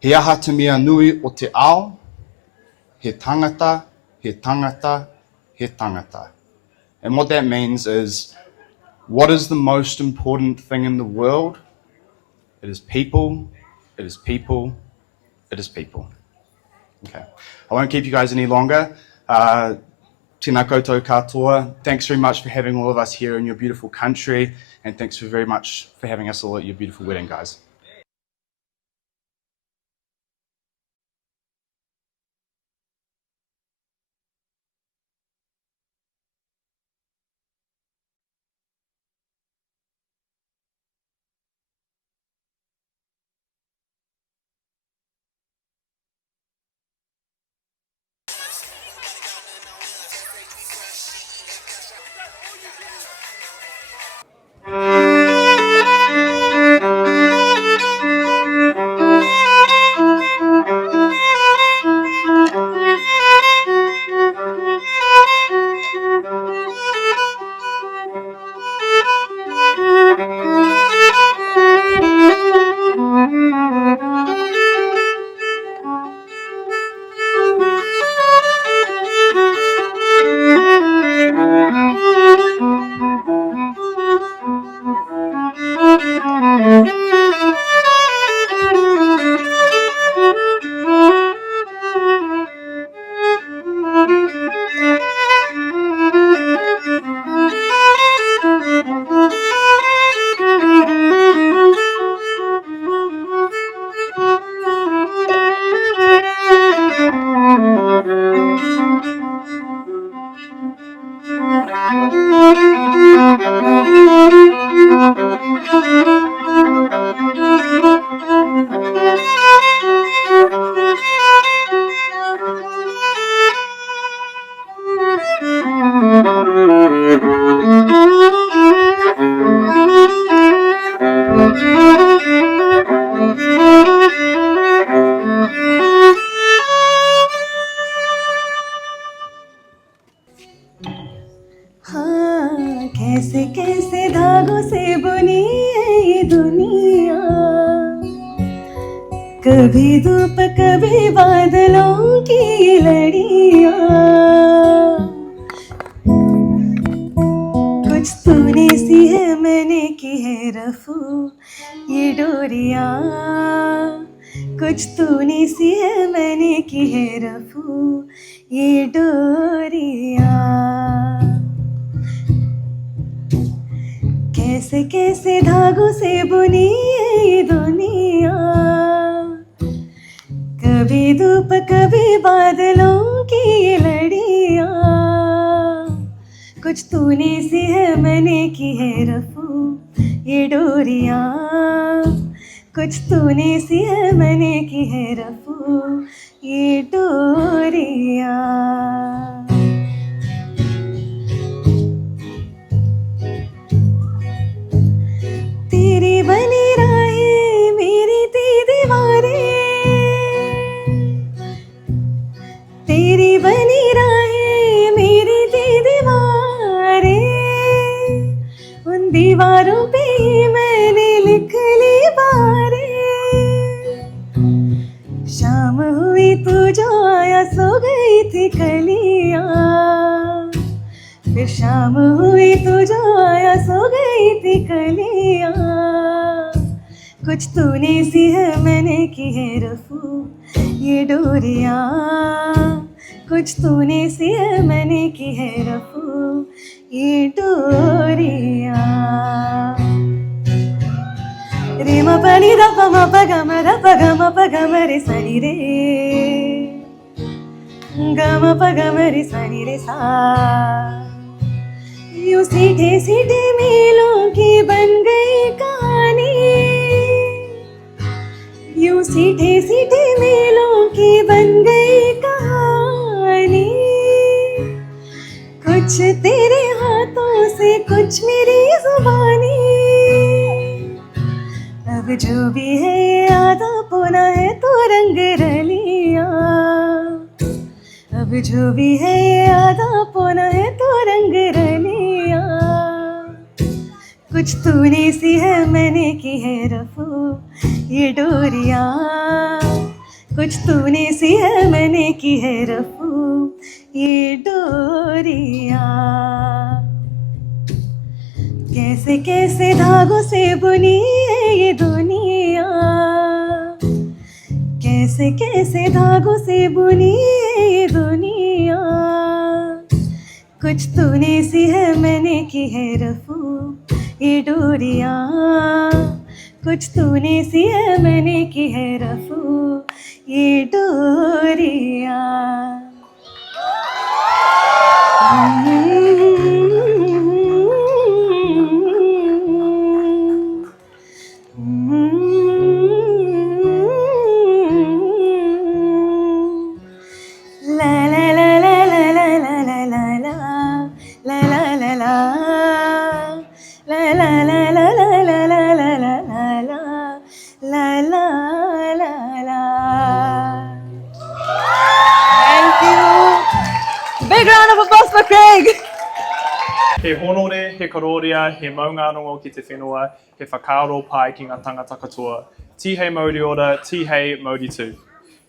He aha te mea nui o te ao, he tangata, he tangata, he tangata. And what that means is, what is the most important thing in the world? It is people, it is people, it is people. Okay, I won't keep you guys any longer. Tēnā koutou katoa. Thanks very much for having all of us here in your beautiful country, and thanks very much for having us all at your beautiful wedding, guys. कैसे कैसे धागों से बुनी है ये दुनिया, कभी धूप कभी बादलों की ये लड़ियाँ, कुछ तूने तूने सी है मैंने की है रफू ये डोरियां, कुछ तूने सी है मैंने की है रफू ये डोरियां। कैसे कैसे धागों से बुनी है ये दुनिया, कभी धूप कभी बादलों की ये लड़ियां, कुछ तूने सी है मैंने की है रफू ये डोरियां, कुछ तूने सी है मैंने की है रफू ये डोरियां। तेरी बनी राहें मेरी थी दीवारें, तेरी बनी राहें मेरी थी दीवारें, उन दीवारों पे ही मैंने लिख ली बारें। शाम हुई तू जो आया सो गई थी कलियां, फिर शाम हुई तू जो आया सो गई थी कलियां, कुछ तूने सी है मैंने की है रफू ये डोरियां, कुछ तूने सी है मैंने की है रफू ये डोरियां। रे म पनी द प म प ग म द प ग म प ग म रे सा नी रे, ग म प ग म रे सा नी रे सा। यूं सीधे सीधे मेलों की बन गई कहानी, यूं सीधे सीधे मेलों की बन गई कहानी, कुछ तेरे हाथों से कुछ मेरी जुबानी। अब जो भी है ये आधा पौना है तो रंग रलियां, अब जो भी है ये आधा पौना है तो रंग रलियां, कुछ तूने सी है मैंने की है रफू ये डोरियां, कुछ तूने सी है मैंने की है रफू ये डोरियां। कैसे कैसे धागों से बुनी है ये दुनिया, कैसे कैसे धागों से बुनी है ये दुनिया, कुछ तूने सी है मैंने की है रफू ये डोरियां, कुछ तूने सी है मैंने की है रफू ये डोरियां। Big round of applause for Craig! He honore, he kororia, he maunga rongo ki te whenua, he whakaaro pai ki ngā tangata katoa. Ti hei mauri ora, ti hei mauri tū.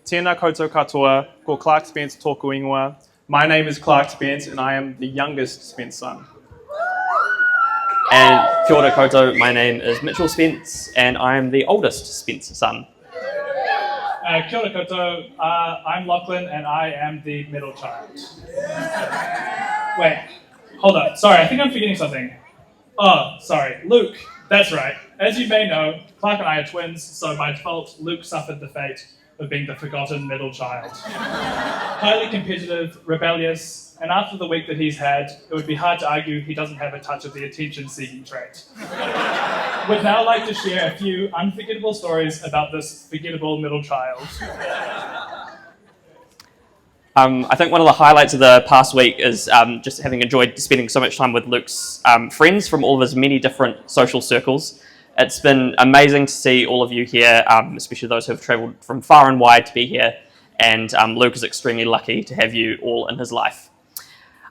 Tēnā koutou katoa, ko Clark Spence tōku ingoa. My name is Clark Spence and I am the youngest Spence son. And kia ora koutou, my name is Mitchell Spence and I am the oldest Spence son. Kia ora koutou, I'm Lachlan and I am the middle child. Wait, hold up. Sorry, I think I'm forgetting something. Oh, sorry, Luke. That's right. As you may know, Clark and I are twins, so by default, Luke suffered the fate of being the forgotten middle child. Highly competitive, rebellious, and after the week that he's had, it would be hard to argue he doesn't have a touch of the attention-seeking trait. We'd now like to share a few unforgettable stories about this forgettable middle child. I think one of the highlights of the past week is just having enjoyed spending so much time with Luke's friends from all of his many different social circles. It's been amazing to see all of you here, especially those who have travelled from far and wide to be here, and Luke is extremely lucky to have you all in his life.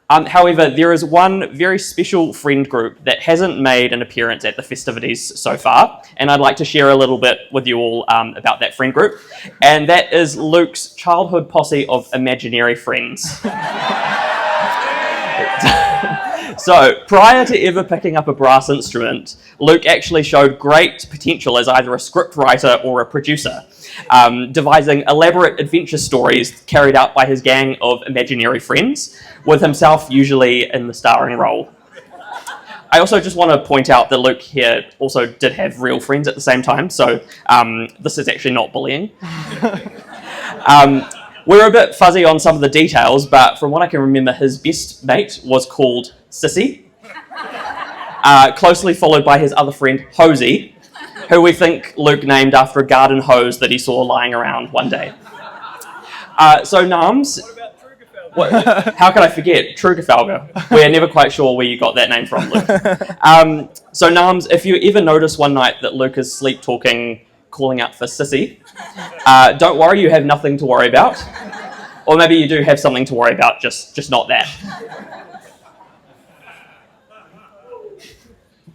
However, there is one very special friend group that hasn't made an appearance at the festivities so far, and I'd like to share a little bit with you all about that friend group, and that is Luke's childhood posse of imaginary friends. So, prior to ever picking up a brass instrument, Luke actually showed great potential as either a scriptwriter or a producer, devising elaborate adventure stories carried out by his gang of imaginary friends, with himself usually in the starring role. I also just want to point out that Luke here also did have real friends at the same time, so this is actually not bullying. We're a bit fuzzy on some of the details, but from what I can remember, his best mate was called Sissy, closely followed by his other friend, Hosey, who we think Luke named after a garden hose that he saw lying around one day. So Nams, how could I forget? Trugafalga. We're never quite sure where you got that name from, Luke. So Nams, if you ever notice one night that Luke is sleep talking, calling out for Sissy, don't worry, you have nothing to worry about. Or maybe you do have something to worry about, just not that.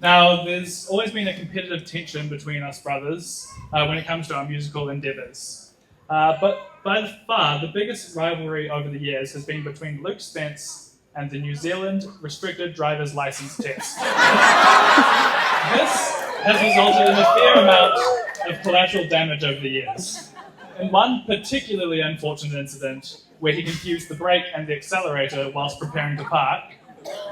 Now, there's always been a competitive tension between us brothers when it comes to our musical endeavours. But by far, the biggest rivalry over the years has been between Luke Spence and the New Zealand Restricted Driver's License Test. This has resulted in a fair amount of collateral damage over the years. In one particularly unfortunate incident, where he confused the brake and the accelerator whilst preparing to park,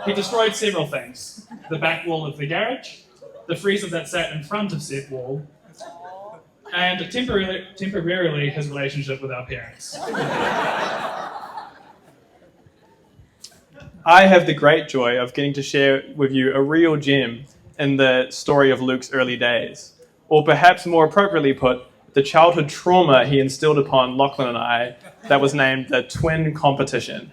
he destroyed several things: the back wall of the garage, the freezer that sat in front of said wall, and temporarily his relationship with our parents. I have the great joy of getting to share with you a real gem in the story of Luke's early days, or perhaps more appropriately put, the childhood trauma he instilled upon Lachlan and I that was named the Twin Competition.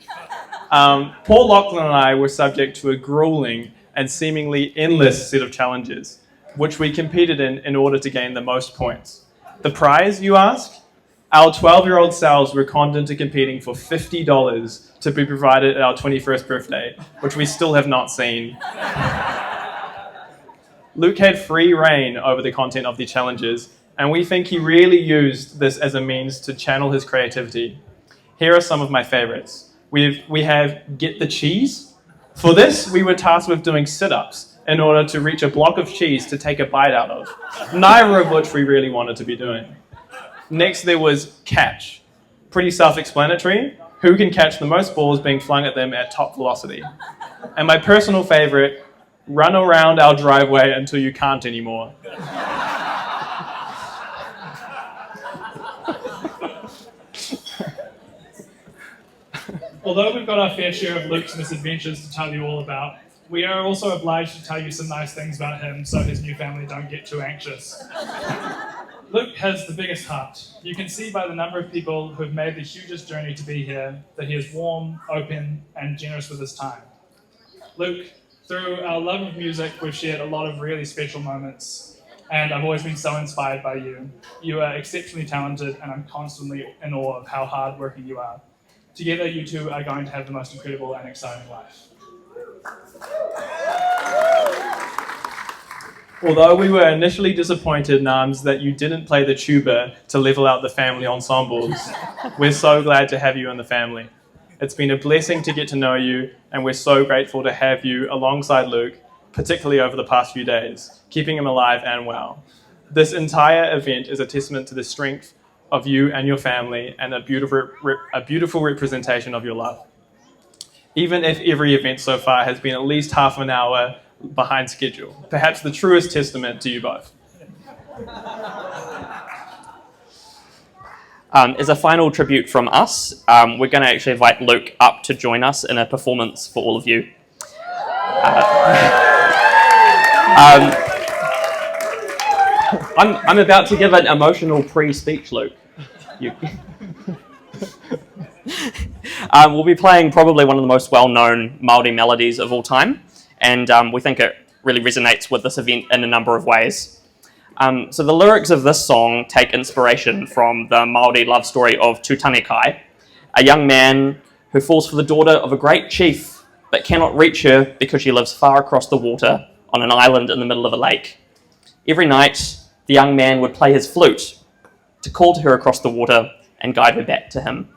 Poor Lachlan and I were subject to a grueling and seemingly endless set of challenges, which we competed in order to gain the most points. The prize, you ask? Our 12-year-old selves were conned into competing for $50 to be provided at our 21st birthday, which we still have not seen. Luke had free reign over the content of the challenges, and we think he really used this as a means to channel his creativity. Here are some of my favorites. We have Get the Cheese. For this, we were tasked with doing sit-ups in order to reach a block of cheese to take a bite out of, neither of which we really wanted to be doing. Next, there was Catch. Pretty self-explanatory. Who can catch the most balls being flung at them at top velocity? And my personal favorite, Run around our driveway until you can't anymore. Although we've got our fair share of Luke's misadventures to tell you all about, we are also obliged to tell you some nice things about him so his new family don't get too anxious. Luke has the biggest heart. You can see by the number of people who've made the hugest journey to be here that he is warm, open, and generous with his time. Luke, through our love of music, we've shared a lot of really special moments, and I've always been so inspired by you. You are exceptionally talented, and I'm constantly in awe of how hardworking you are. Together, you two are going to have the most incredible and exciting life. Although we were initially disappointed, Nams, that you didn't play the tuba to level out the family ensembles, we're so glad to have you in the family. It's been a blessing to get to know you, and we're so grateful to have you alongside Luke, particularly over the past few days, keeping him alive and well. This entire event is a testament to the strength of you and your family, and a beautiful representation of your love. Even if every event so far has been at least half an hour behind schedule, perhaps the truest testament to you both. As a final tribute from us, we're going to actually invite Luke up to join us in a performance for all of you. I'm about to give an emotional pre-speech, Luke. We'll be playing probably one of the most well-known Māori melodies of all time, and we think it really resonates with this event in a number of ways. So the lyrics of this song take inspiration from the Māori love story of Tutanekai, a young man who falls for the daughter of a great chief, but cannot reach her because she lives far across the water on an island in the middle of a lake. Every night, the young man would play his flute to call to her across the water and guide her back to him.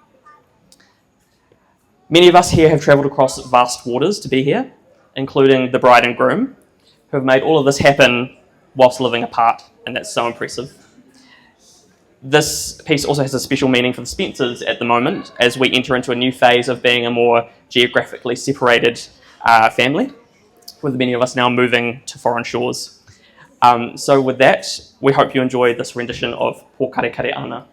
Many of us here have travelled across vast waters to be here, including the bride and groom, who have made all of this happen whilst living apart, and that's so impressive. This piece also has a special meaning for the Spencers at the moment, as we enter into a new phase of being a more geographically separated family, with many of us now moving to foreign shores. So with that, we hope you enjoy this rendition of Pō Kare Kare Ana.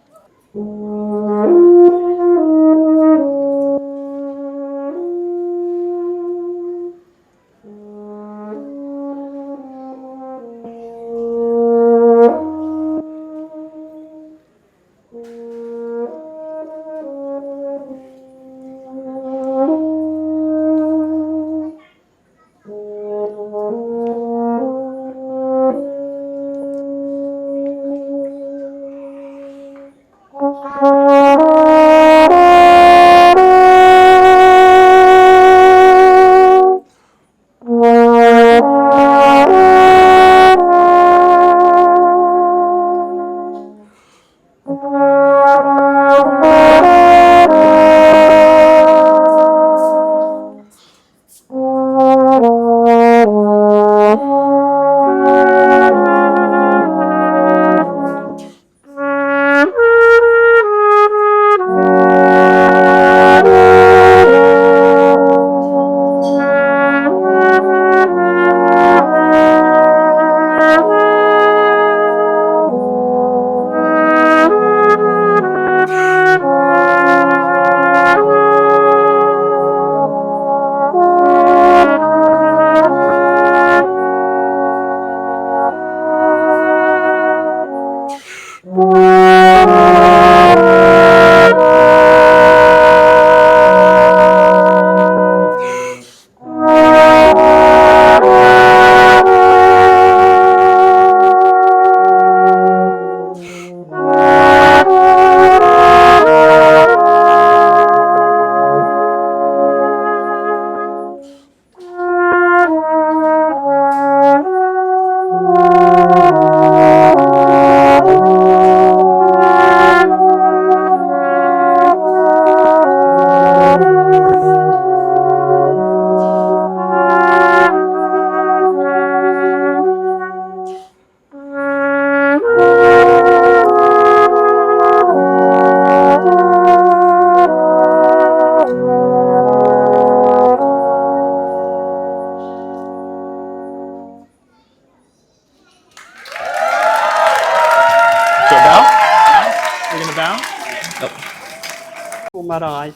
Ko marae.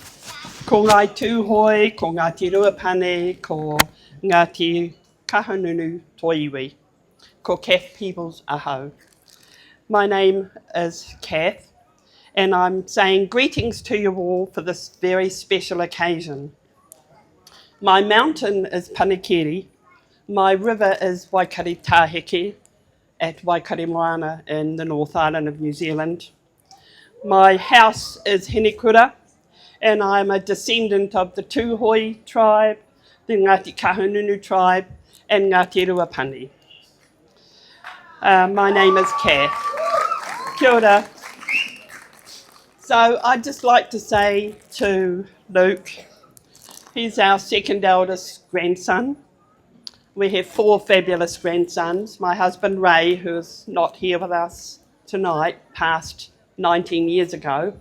Ko ngai tūhoi, ko Ngāti Ruapane, ko Ngāti Kahununu Toiwi, ko Kath Peebles Ahau. My name is Kath, and I'm saying greetings to you all for this very special occasion. My mountain is Panikiri, my river is Waikare Tāheke at Waikare Moana in the North Island of New Zealand. My house is Henekura, and I'm a descendant of the Tūhoi tribe, the Ngāti Kahununu tribe, and Ngāti Ruapane. My name is Kath. Kia ora. So I'd just like to say to Luke, he's our second eldest grandson. We have 4 fabulous grandsons. My husband Ray, who's not here with us tonight, passed 19 years ago.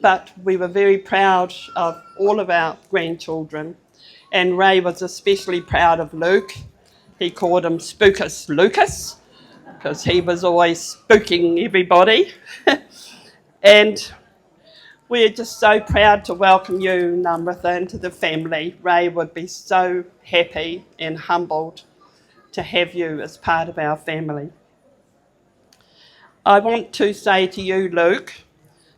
But we were very proud of all of our grandchildren, and Ray was especially proud of Luke. He called him Spookus Lucas, because he was always spooking everybody. And we're just so proud to welcome you, Namratha, into the family. Ray would be so happy and humbled to have you as part of our family. I want to say to you, Luke,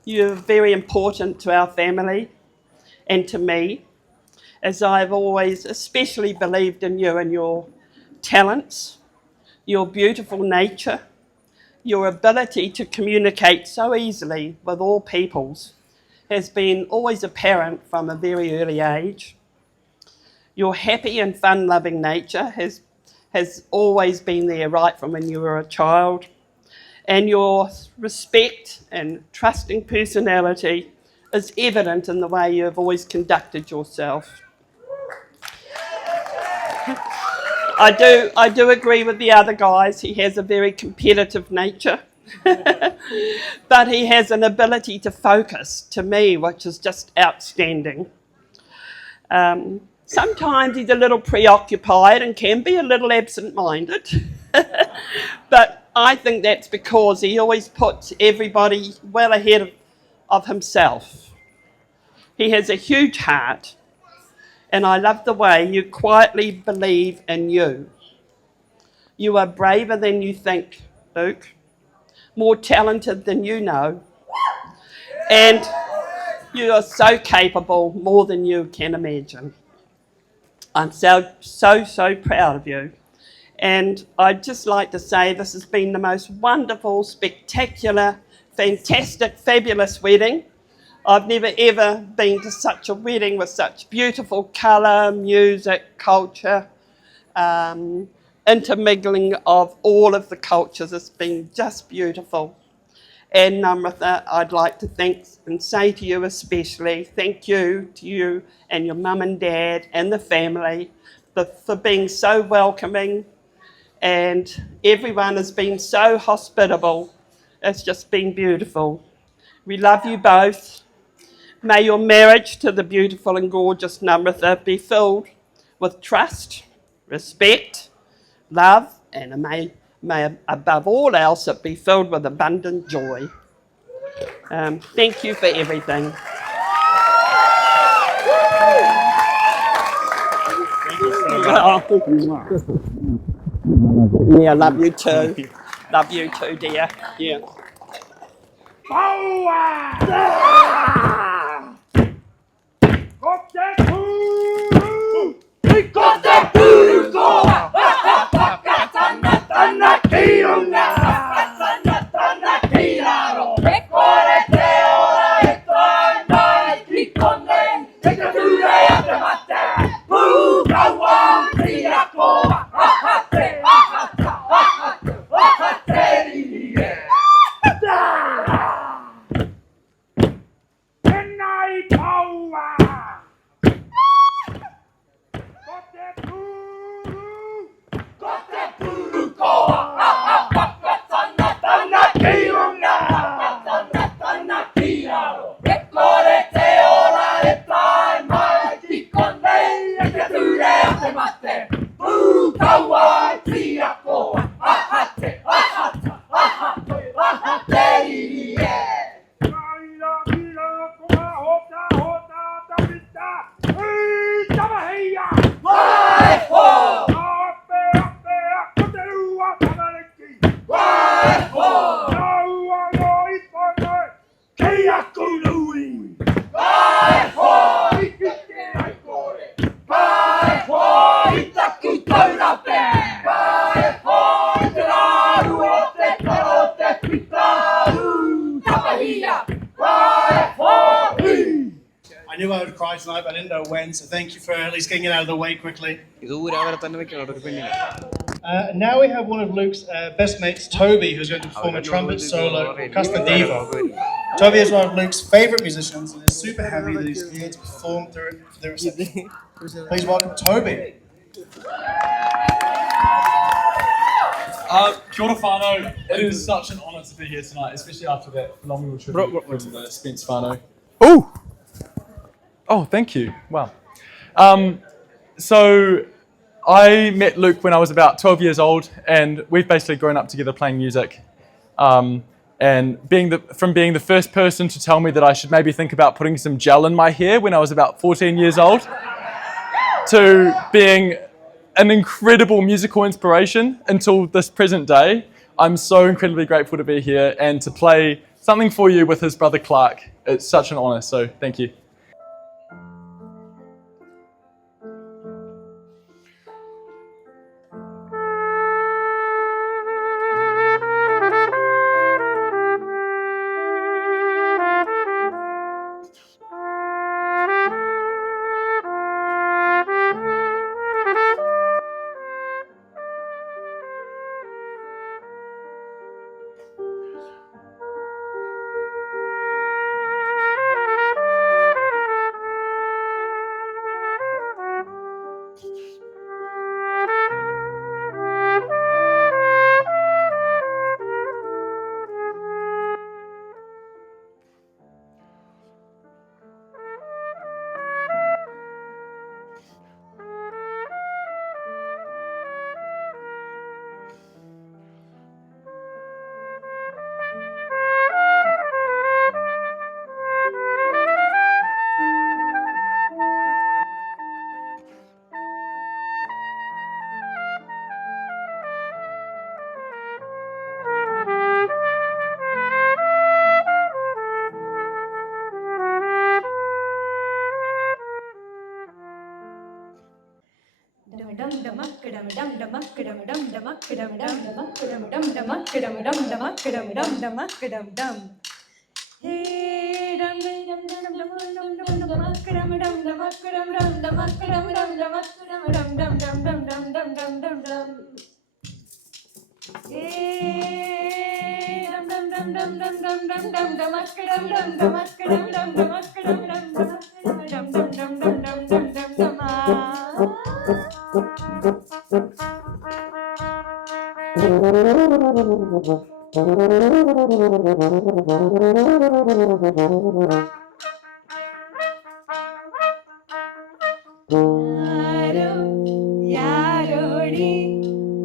you're very important to our family and to me, as I've always especially believed in you and your talents, your beautiful nature, your ability to communicate so easily with all peoples has been always apparent from a very early age. Your happy and fun-loving nature has always been there right from when you were a child. And your respect and trusting personality is evident in the way you have always conducted yourself. I do agree with the other guys. He has a very competitive nature. But he has an ability to focus, to me, which is just outstanding. Sometimes he's a little preoccupied and can be a little absent-minded. But I think that's because he always puts everybody well ahead of himself. He has a huge heart, and I love the way you quietly believe in you. You are braver than you think, Luke, more talented than you know, and you are so capable, more than you can imagine. I'm so proud of you. And I'd just like to say this has been the most wonderful, spectacular, fantastic, fabulous wedding. I've never ever been to such a wedding with such beautiful colour, music, culture, intermingling of all of the cultures. It's been just beautiful. And Namratha, I'd like to thank and say to you especially, thank you to you and your mum and dad and the family for being so welcoming, and everyone has been so hospitable. It's just been beautiful. We love you both. May your marriage to the beautiful and gorgeous Namratha be filled with trust, respect, love, and may above all else it be filled with abundant joy. Thank you for everything. Yeah, love you too. Love you too, dear. Yeah. I knew I would cry tonight, but I didn't know when, so thank you for at least getting it out of the way quickly. Now we have one of Luke's best mates, Toby, who's going to perform a trumpet solo for Custom Devo. Toby is one of Luke's favourite musicians and is super happy that he's here to perform through the reception. Please welcome Toby. Kia ora whānau. It is such an honour to be here tonight, especially after that phenomenal tribute from Spence whānau. Oh, thank you. Wow. So I met Luke when I was about 12 years old, and we've basically grown up together playing music. And being the first person to tell me that I should maybe think about putting some gel in my hair when I was about 14 years old, to being an incredible musical inspiration until this present day. I'm so incredibly grateful to be here and to play something for you with his brother Clark. It's such an honour, so thank you. யாரோடி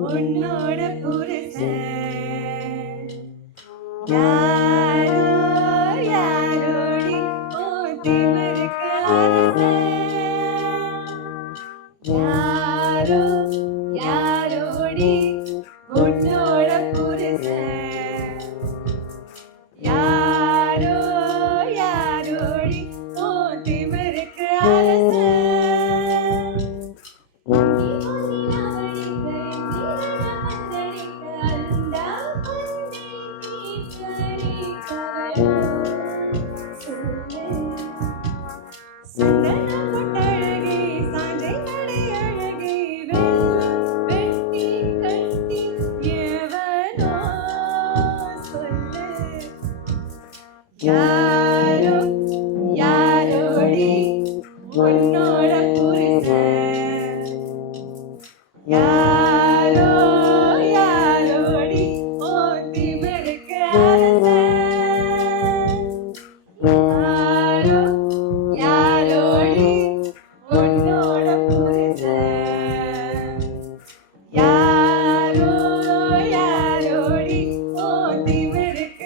உன்னோட புருஷன் யாரோ யாரோடி திமிருக்கு யாரோ யாரோடி உன்னோட புருஷன் யாரோ யாரோடி திமிருக்கு யாரோ யாரோடி உன்னோட புருஷன் யாரோ யாரோடி திமிருக்கு யாரோ யாரோடி உன்னோட புருஷன் யாரோ யாரோடி திமிருக்கு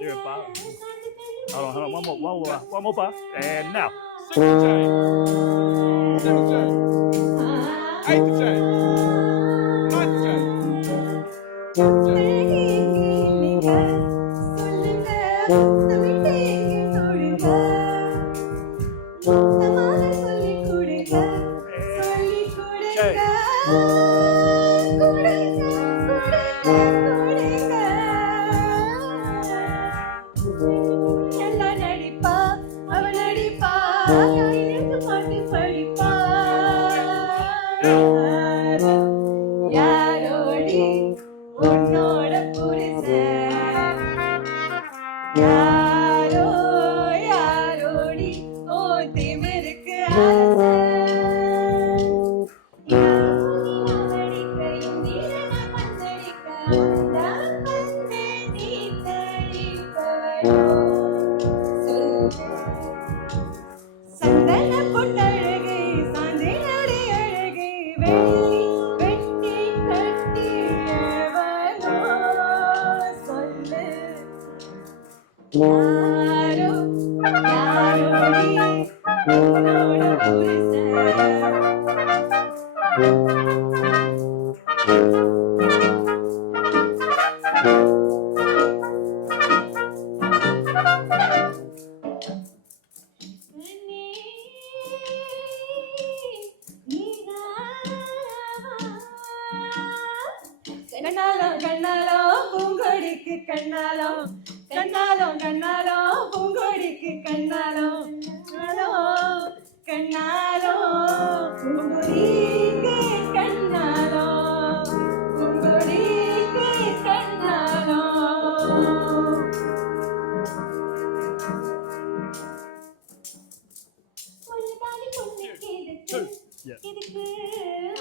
You're a bar. Hold on, one more bar. And now. யாரோடி உன்னோட புருஷன் யாரோ யாரோடி திமிருக்கு சந்தன பொட்டழகை சாந்தினடி அழகை வெள்ளி வெட்டி கட்டி எவனோ சொல்லு யாரோ யாரோடி உன்னோட புருஷன் கண்ணாலோ கண்ணாலோ பூங்கொடிக்கு கண்ணாலோ கண்ணாலோ கண்ணாலோ பூங்கொடிக்கு கண்ணாலோ கண்ணாலோ பூங்கொடிக்கு கண்ணாலோ பூங்கொடிக்கு கண்ணாலோ பொல்லாத பொண்ணுக்கு இதுக்கு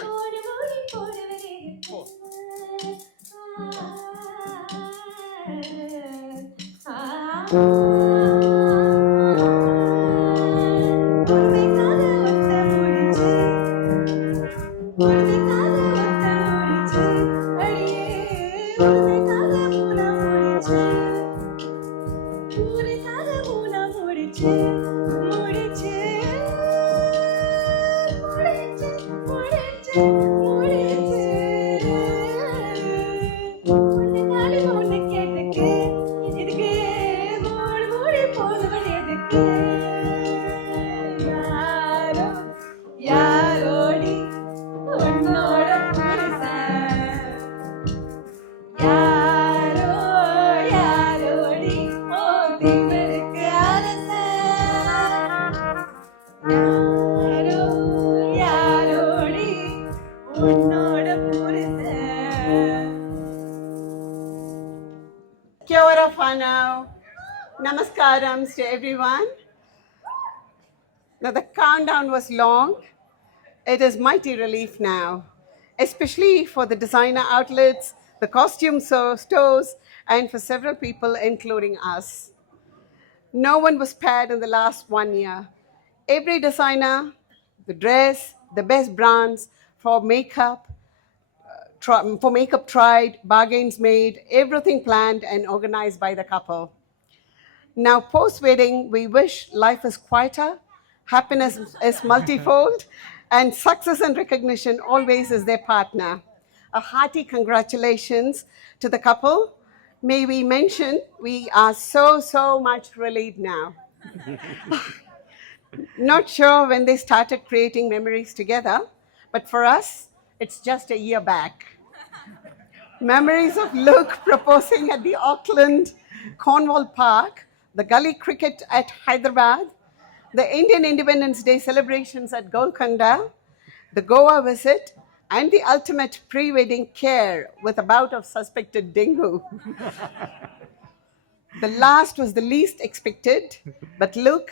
ஓடி ஓடி போடுவதே யாரோடி உன்னோட புருஷன் யாரோ யாரோடி ஓ திமிருக்கு அரசன் யாரோ யாரோடி உன்னோட புருஷன். Kia ora whanau. Namaskarams to everyone. Now the countdown was long. It is mighty relief now, especially for the designer outlets, the costume stores, and for several people, including us. No one was spared in the last 1 year. Every designer, the dress, the best brands for makeup tried, bargains made, everything planned and organized by the couple. Now, post-wedding, we wish life is quieter, happiness is multifold, and success and recognition always is their partner. A hearty congratulations to the couple. May we mention we are so much relieved now. Not sure when they started creating memories together, but for us, it's just a year back. Memories of Luke proposing at the Auckland Cornwall Park, the gully cricket at Hyderabad, the Indian Independence Day celebrations at Golconda, the Goa visit, and the ultimate pre-wedding care with a bout of suspected dengue. The last was the least expected, but Luke,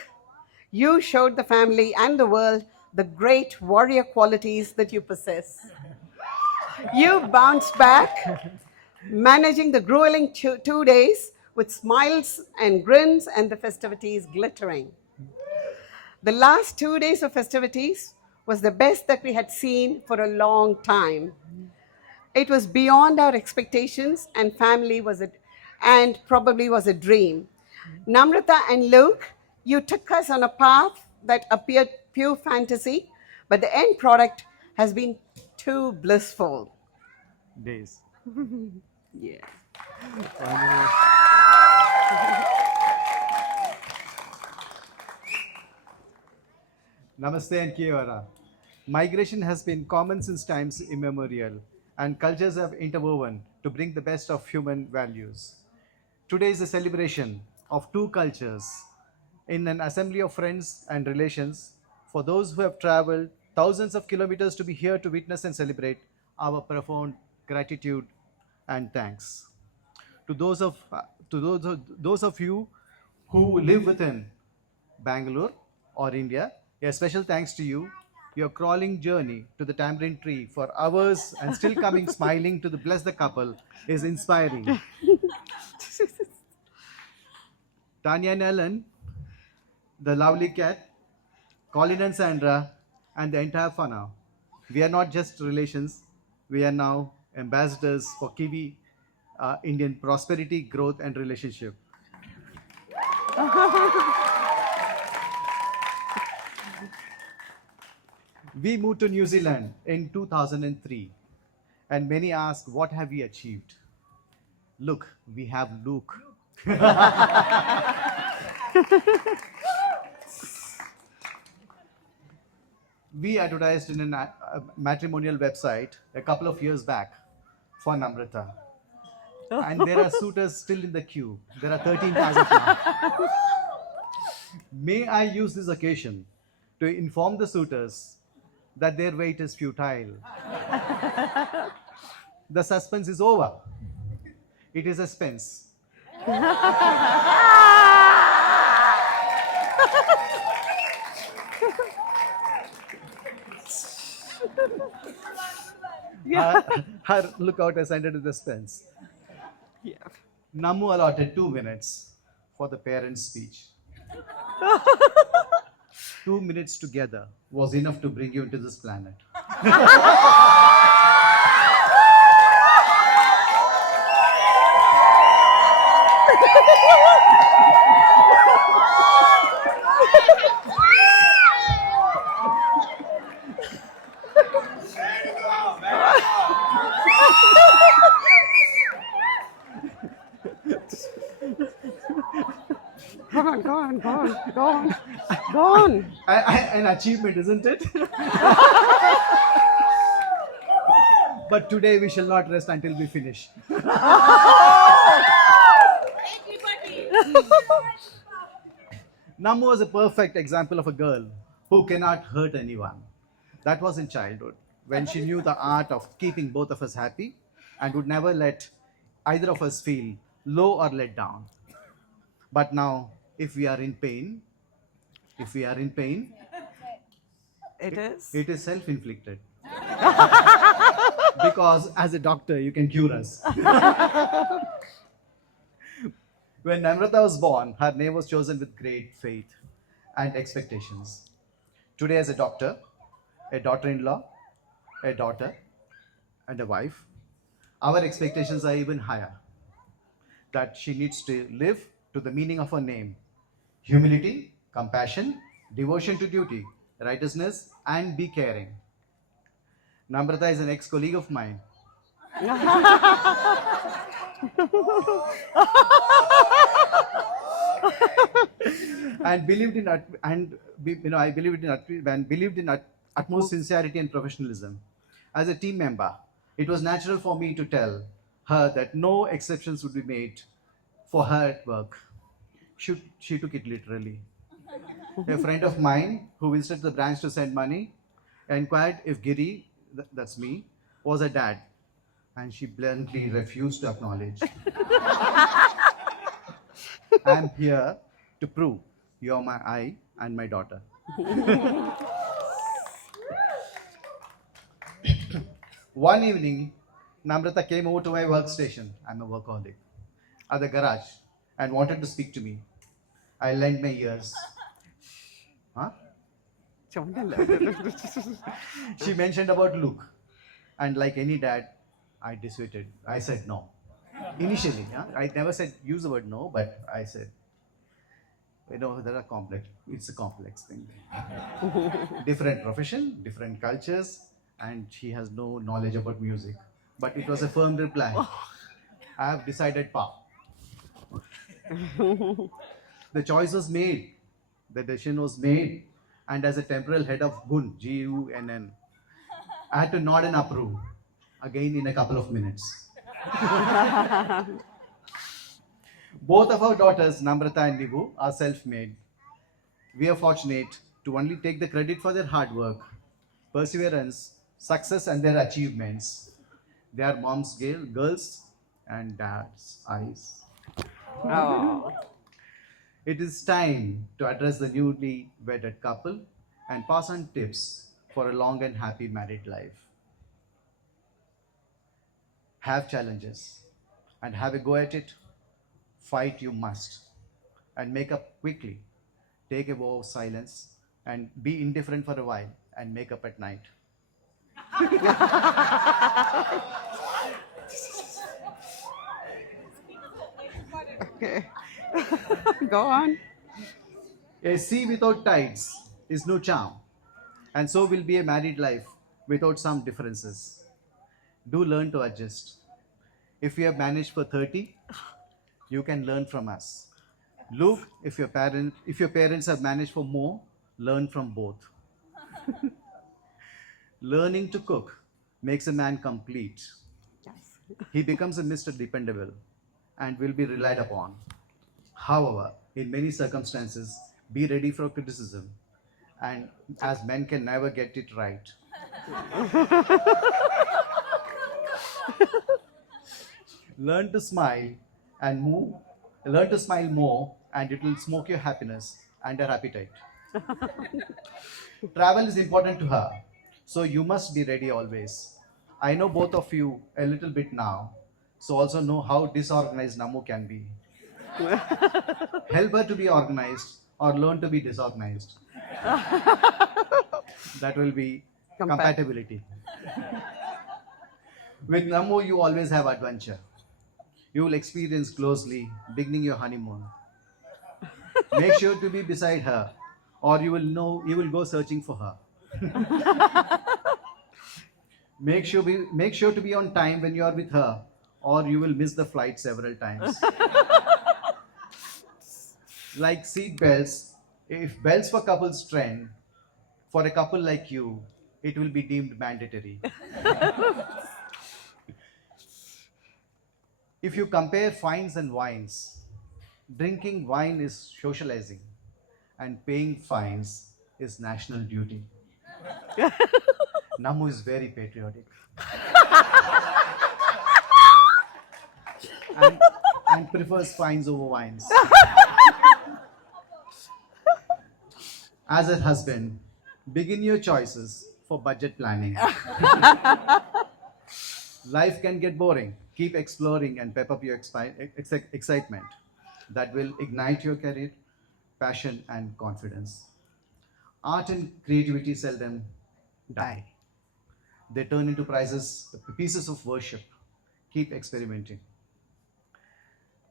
you showed the family and the world the great warrior qualities that you possess. You bounced back, managing the grueling 2 days with smiles and grins and the festivities glittering. The last 2 days of festivities was the best that we had seen for a long time. It was beyond our expectations and probably was a dream. Namratha and Luke, you took us on a path that appeared pure fantasy, but the end product has been too blissful. Days. Yeah. Namaste and kia ora. Migration has been common since times immemorial, and cultures have interwoven to bring the best of human values. Today is a celebration of two cultures in an assembly of friends and relations for those who have traveled thousands of kilometers to be here to witness and celebrate our profound gratitude and thanks. To those of you who live within Bangalore or India, a special thanks to you. Your crawling journey to the tamarind tree for hours and still coming smiling to bless the couple is inspiring. Tanya and Ellen, the lovely cat, Colin and Sandra, and the entire whanau. We are not just relations, we are now ambassadors for Kiwi Indian prosperity, growth, and relationship. We moved to New Zealand in 2003, and many ask, what have we achieved? Look, we have Luke. We advertised in a matrimonial website a couple of years back for Namratha. And there are suitors still in the queue. There are 13,000 now. May I use this occasion to inform the suitors that their wait is futile. The suspense is over. It is a suspense. Her lookout has ended with suspense. Yeah. Namu allotted 2 minutes for the parents' speech. 2 minutes together was enough to bring you into this planet. on, go on, go on, go on. An achievement, isn't it? But today we shall not rest until we finish. Namu was a perfect example of a girl who cannot hurt anyone. That was in childhood, when she knew the art of keeping both of us happy and would never let either of us feel low or let down. But now, if we are in pain, it is self-inflicted. Because as a doctor, you can cure us. When Namratha was born, her name was chosen with great faith and expectations. Today, as a doctor, a daughter-in-law, a daughter, and a wife, our expectations are even higher. That she needs to live to the meaning of her name: humility, compassion, devotion to duty, righteousness, and be caring. Namratha is an ex-colleague of mine. And believed in I believed in utmost sincerity and professionalism. As a team member, it was natural for me to tell her that no exceptions would be made for her at work. She took it literally. A friend of mine who visited the branch to send money inquired if Giri, that's me, was her dad, and she bluntly refused to acknowledge. I'm here to prove you're my eye and my daughter. One evening, Namratha came over to my workstation, I'm a workaholic, at the garage, and wanted to speak to me. I lent my ears. Huh? She mentioned about Luke, and like any dad, I dissuaded. I said no. Initially, I never said use the word no, but I said, there are complex. It's a complex thing. Different profession, different cultures, and she has no knowledge about music. But it was a firm reply. I have decided, Pa. The choice was made. The decision was made. And as a temporal head of GUN, G-U-N-N, I had to nod and approve. Again in a couple of minutes. Both of our daughters, Namratha and Nibu, are self-made. We are fortunate to only take the credit for their hard work, perseverance, success, and their achievements. They are mom's girls and dad's eyes. Oh. It is time to address the newly wedded couple and pass on tips for a long and happy married life. Have challenges and have a go at it. Fight you must, and make up quickly. Take a vow of silence and be indifferent for a while and make up at night. Okay. Go on. A sea without tides is no charm, and so will be a married life without some differences. Do learn to adjust. If we have managed for 30, you can learn from us. Luke, if your parents have managed for more, learn from both. Learning to cook makes a man complete. Yes. He becomes a Mr. Dependable and will be relied upon. However, in many circumstances, be ready for criticism, and as men can never get it right. Learn to smile and move. Learn to smile more, and it will smoke your happiness and your appetite. Travel is important to her, so you must be ready always. I know both of you a little bit now, so also know how disorganized Namu can be. Help her to be organized or learn to be disorganized. That will be compatibility. With Namu, you always have adventure. You will experience closely beginning your honeymoon. Make sure to be beside her, or you will go searching for her. Make sure to be on time when you are with her, or you will miss the flight several times. Like seat belts, if belts for couples trend, for a couple like you, it will be deemed mandatory. If you compare fines and wines, drinking wine is socializing, and paying fines is national duty. Namu is very patriotic and, and prefers fines over wines. As a husband, begin your choices for budget planning. Life can get boring. Keep exploring and pep up your excitement. That will ignite your career, passion, and confidence. Art and creativity seldom die. They turn into pieces of worship. Keep experimenting.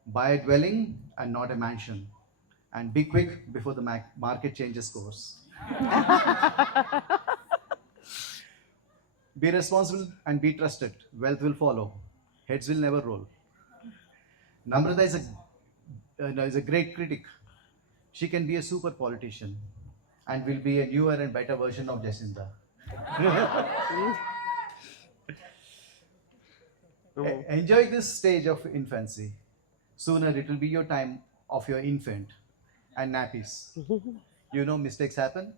Buy a dwelling and not a mansion. And be quick before the market changes course. Be responsible and be trusted. Wealth will follow. Heads will never roll. Namrata is a great critic. She can be a super politician and will be a newer and better version of Jacinta. Enjoy this stage of infancy. Sooner it will be your time of your infant and nappies. You know mistakes happen.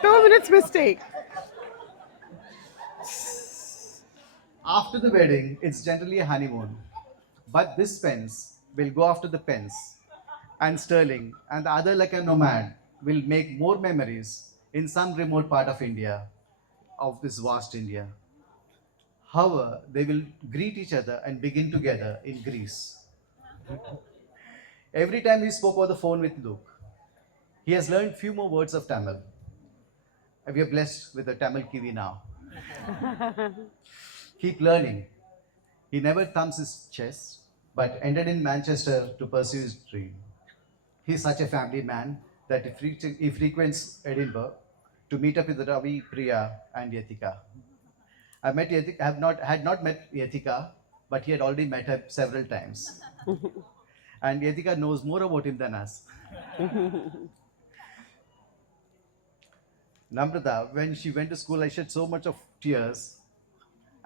2 minutes mistake. After the wedding, it's generally a honeymoon. But this pence will go after the pence, and Sterling and the other like a nomad will make more memories in some remote part of India, of this vast India. However, they will greet each other and begin together in Greece. Every time we spoke over the phone with Luke, he has learned few more words of Tamil. We are blessed with a Tamil Kiwi now. Keep learning. He never thumbs his chest, but ended in Manchester to pursue his dream. He's such a family man that he frequents Edinburgh to meet up with Ravi, Priya, and Yatika. Had not met Yatika, but he had already met her several times. And Yatika knows more about him than us. Namrata, when she went to school, I shed so much of tears.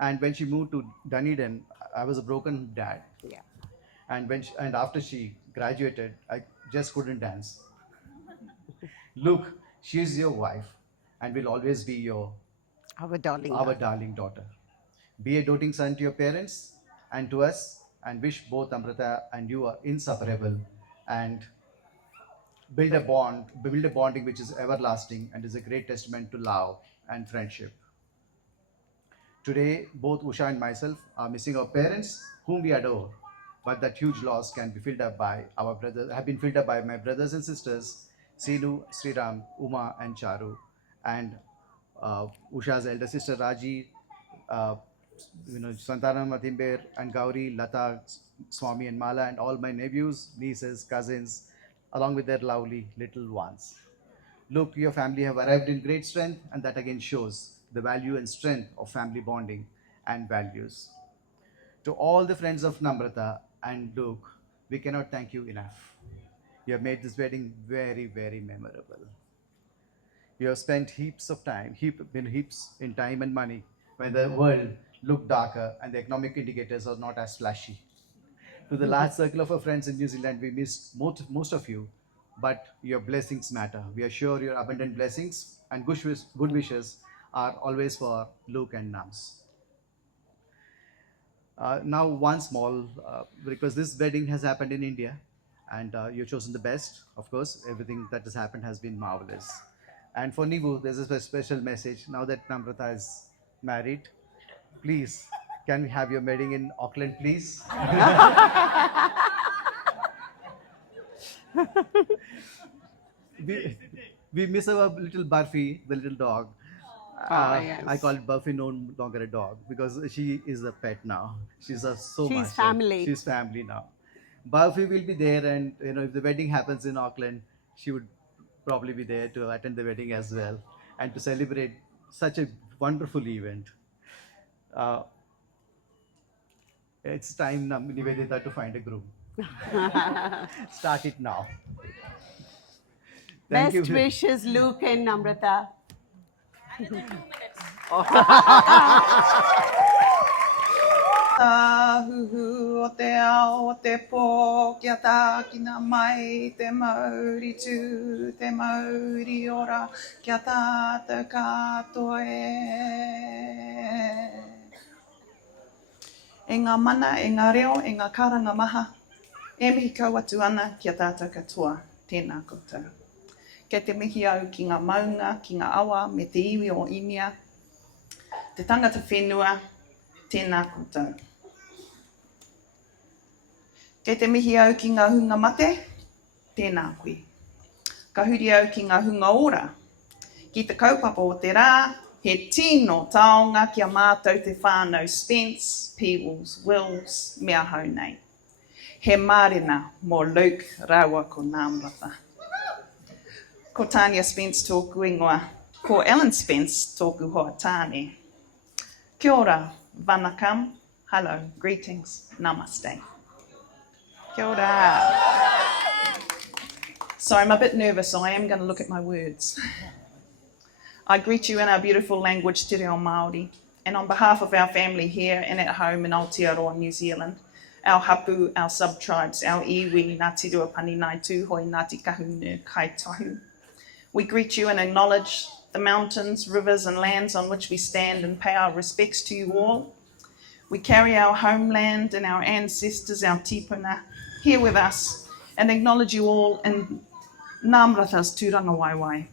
And when she moved to Dunedin, I was a broken dad. Yeah. And after she graduated, I just couldn't dance. Look, she is your wife and will always be Our darling. darling daughter. Be a doting son to your parents and to us, and wish both Amrita and you are inseparable and build a bonding which is everlasting and is a great testament to love and friendship. Today, both Usha and myself are missing our parents, whom we adore, but that huge loss can be filled up by have been filled up by my brothers and sisters, Sinu, Sriram, Uma, and Charu, and Usha's elder sister Raji, Santana Matimber, and Gauri, Lata, Swami, and Mala, and all my nephews, nieces, cousins, along with their lovely little ones. Look, your family have arrived in great strength, and that again shows the value and strength of family bonding and values. To all the friends of Namrata and Luke, we cannot thank you enough. You have made this wedding very, very memorable. You have spent heaps in time and money when the world looked darker and the economic indicators are not as flashy. To the large circle of our friends in New Zealand, we missed most of you, but your blessings matter. We are sure your abundant blessings and good wishes are always for Luke and Nams. Now, one small because this wedding has happened in India, and you've chosen the best. Of course, everything that has happened has been marvelous. And for Nivu, there's a special message. Now that Namrata is married, please, can we have your wedding in Auckland, please? we miss our little Barfi, the little dog. Yes. I call it Buffy no longer a dog because she is a pet now. She's family. She's family now. Buffy will be there, and if the wedding happens in Auckland, she would probably be there to attend the wedding as well and to celebrate such a wonderful event. It's time, Nivedita, to find a groom. Start it now. Thank Best you. wishes, Luke and Namratha. Huhu o te ao o te pō kia tākina mai te mauri tū, te mauri ora kia tātou katoa e ngā mana, e ngā reo, e ngā karanga maha, e mihi kau atu ana kia tātou katoa, tēnā koutou. Kei te mihi au ki ngā maunga, ki ngā awa, me te iwi o inia, te tangata whenua, tēnā koutou. Kei te mihi au ki ngā hunga mate, tēnā koe. Ka huri au ki ngā hunga ora. Ki te kaupapa o te rā, he tino taonga kia mātou te whānau Spence, Peebles, Wills, mea hau nei. He mārena mō Luke raua ko Namratha. Ko Tania Spence tōku ingoa, ko Ellen Spence tōku hoa tāne. Kia ora, vanakam, hello, greetings, namaste. Kia ora. So I'm a bit nervous, so I am going to look at my words. I greet you in our beautiful language, Te Reo Māori, and on behalf of our family here and at home in Aotearoa, New Zealand, our hapu, our sub-tribes, our iwi, Ngāti Ruapani Nai Tūhoi, Ngāti Kahunu, Kai Tohu. We greet you and acknowledge the mountains, rivers and lands on which we stand and pay our respects to you all. We carry our homeland and our ancestors, our tipuna, here with us and acknowledge you all in Namratha's tūranga waiwai,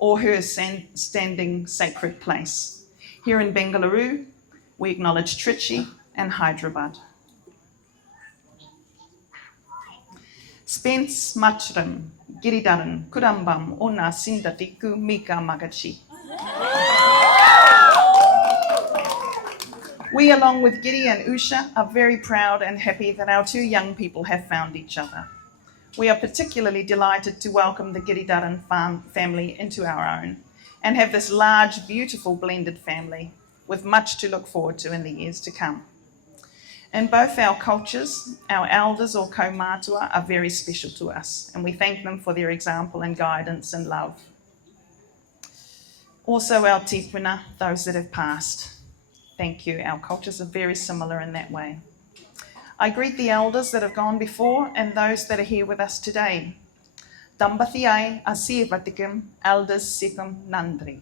or her standing sacred place. Here in Bengaluru, we acknowledge Trichy and Hyderabad. Spence Matrim, Giridaran, Kurambam, Ona Sindatiku, Mika Magachi. We, along with Giri and Usha, are very proud and happy that our two young people have found each other. We are particularly delighted to welcome the Giridaran family into our own and have this large, beautiful blended family with much to look forward to in the years to come. In both our cultures, our elders or kaumātua are very special to us, and we thank them for their example and guidance and love. Also our tipuna, those that have passed. Thank you. Our cultures are very similar in that way. I greet the elders that have gone before and those that are here with us today. Tambathi ai asirvatikum, elders sikum nandri.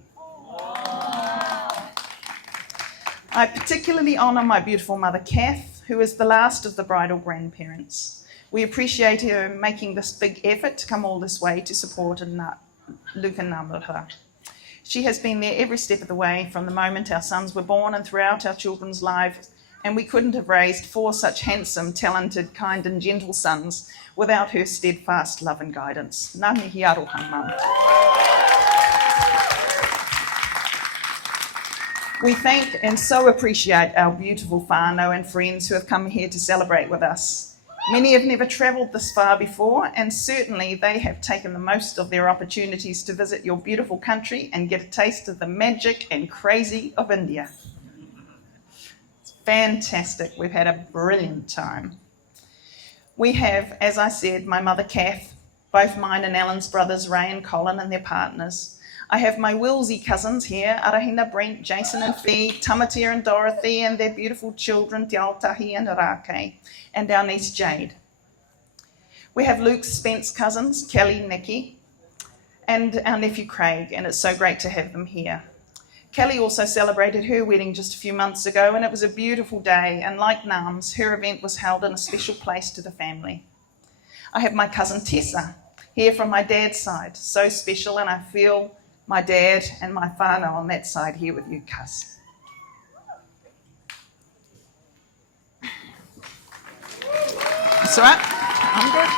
I particularly honour my beautiful mother, Kath, who is the last of the bridal grandparents. We appreciate her making this big effort to come all this way to support Luke and Namratha. She has been there every step of the way from the moment our sons were born and throughout our children's lives, and we couldn't have raised 4 such handsome, talented, kind and gentle sons without her steadfast love and guidance. Ngā mihi aroha, Mum. We thank and so appreciate our beautiful whānau and friends who have come here to celebrate with us. Many have never travelled this far before, and certainly they have taken the most of their opportunities to visit your beautiful country and get a taste of the magic and crazy of India. It's fantastic. We've had a brilliant time. We have, as I said, my mother Kath, both mine and Alan's brothers Ray and Colin and their partners. I have my Willsy cousins here, Arahina, Brent, Jason and Fee, Tamatir and Dorothy and their beautiful children, Te Aotahi and Arake, and our niece Jade. We have Luke's Spence cousins, Kelly, Nikki, and our nephew Craig, and it's so great to have them here. Kelly also celebrated her wedding just a few months ago, and it was a beautiful day, and like Nam's, her event was held in a special place to the family. I have my cousin Tessa here from my dad's side, so special, and I feel my dad and my whānau on that side here with you, cuz. That's all right. I'm good.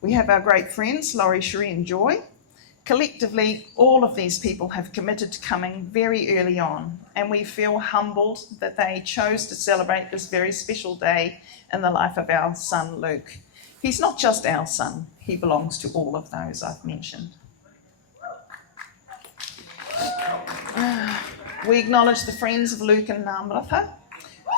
We have our great friends, Laurie, Cherie and Joy. Collectively, all of these people have committed to coming very early on, and we feel humbled that they chose to celebrate this very special day in the life of our son, Luke. He's not just our son, he belongs to all of those I've mentioned. We acknowledge the friends of Luke and Namratha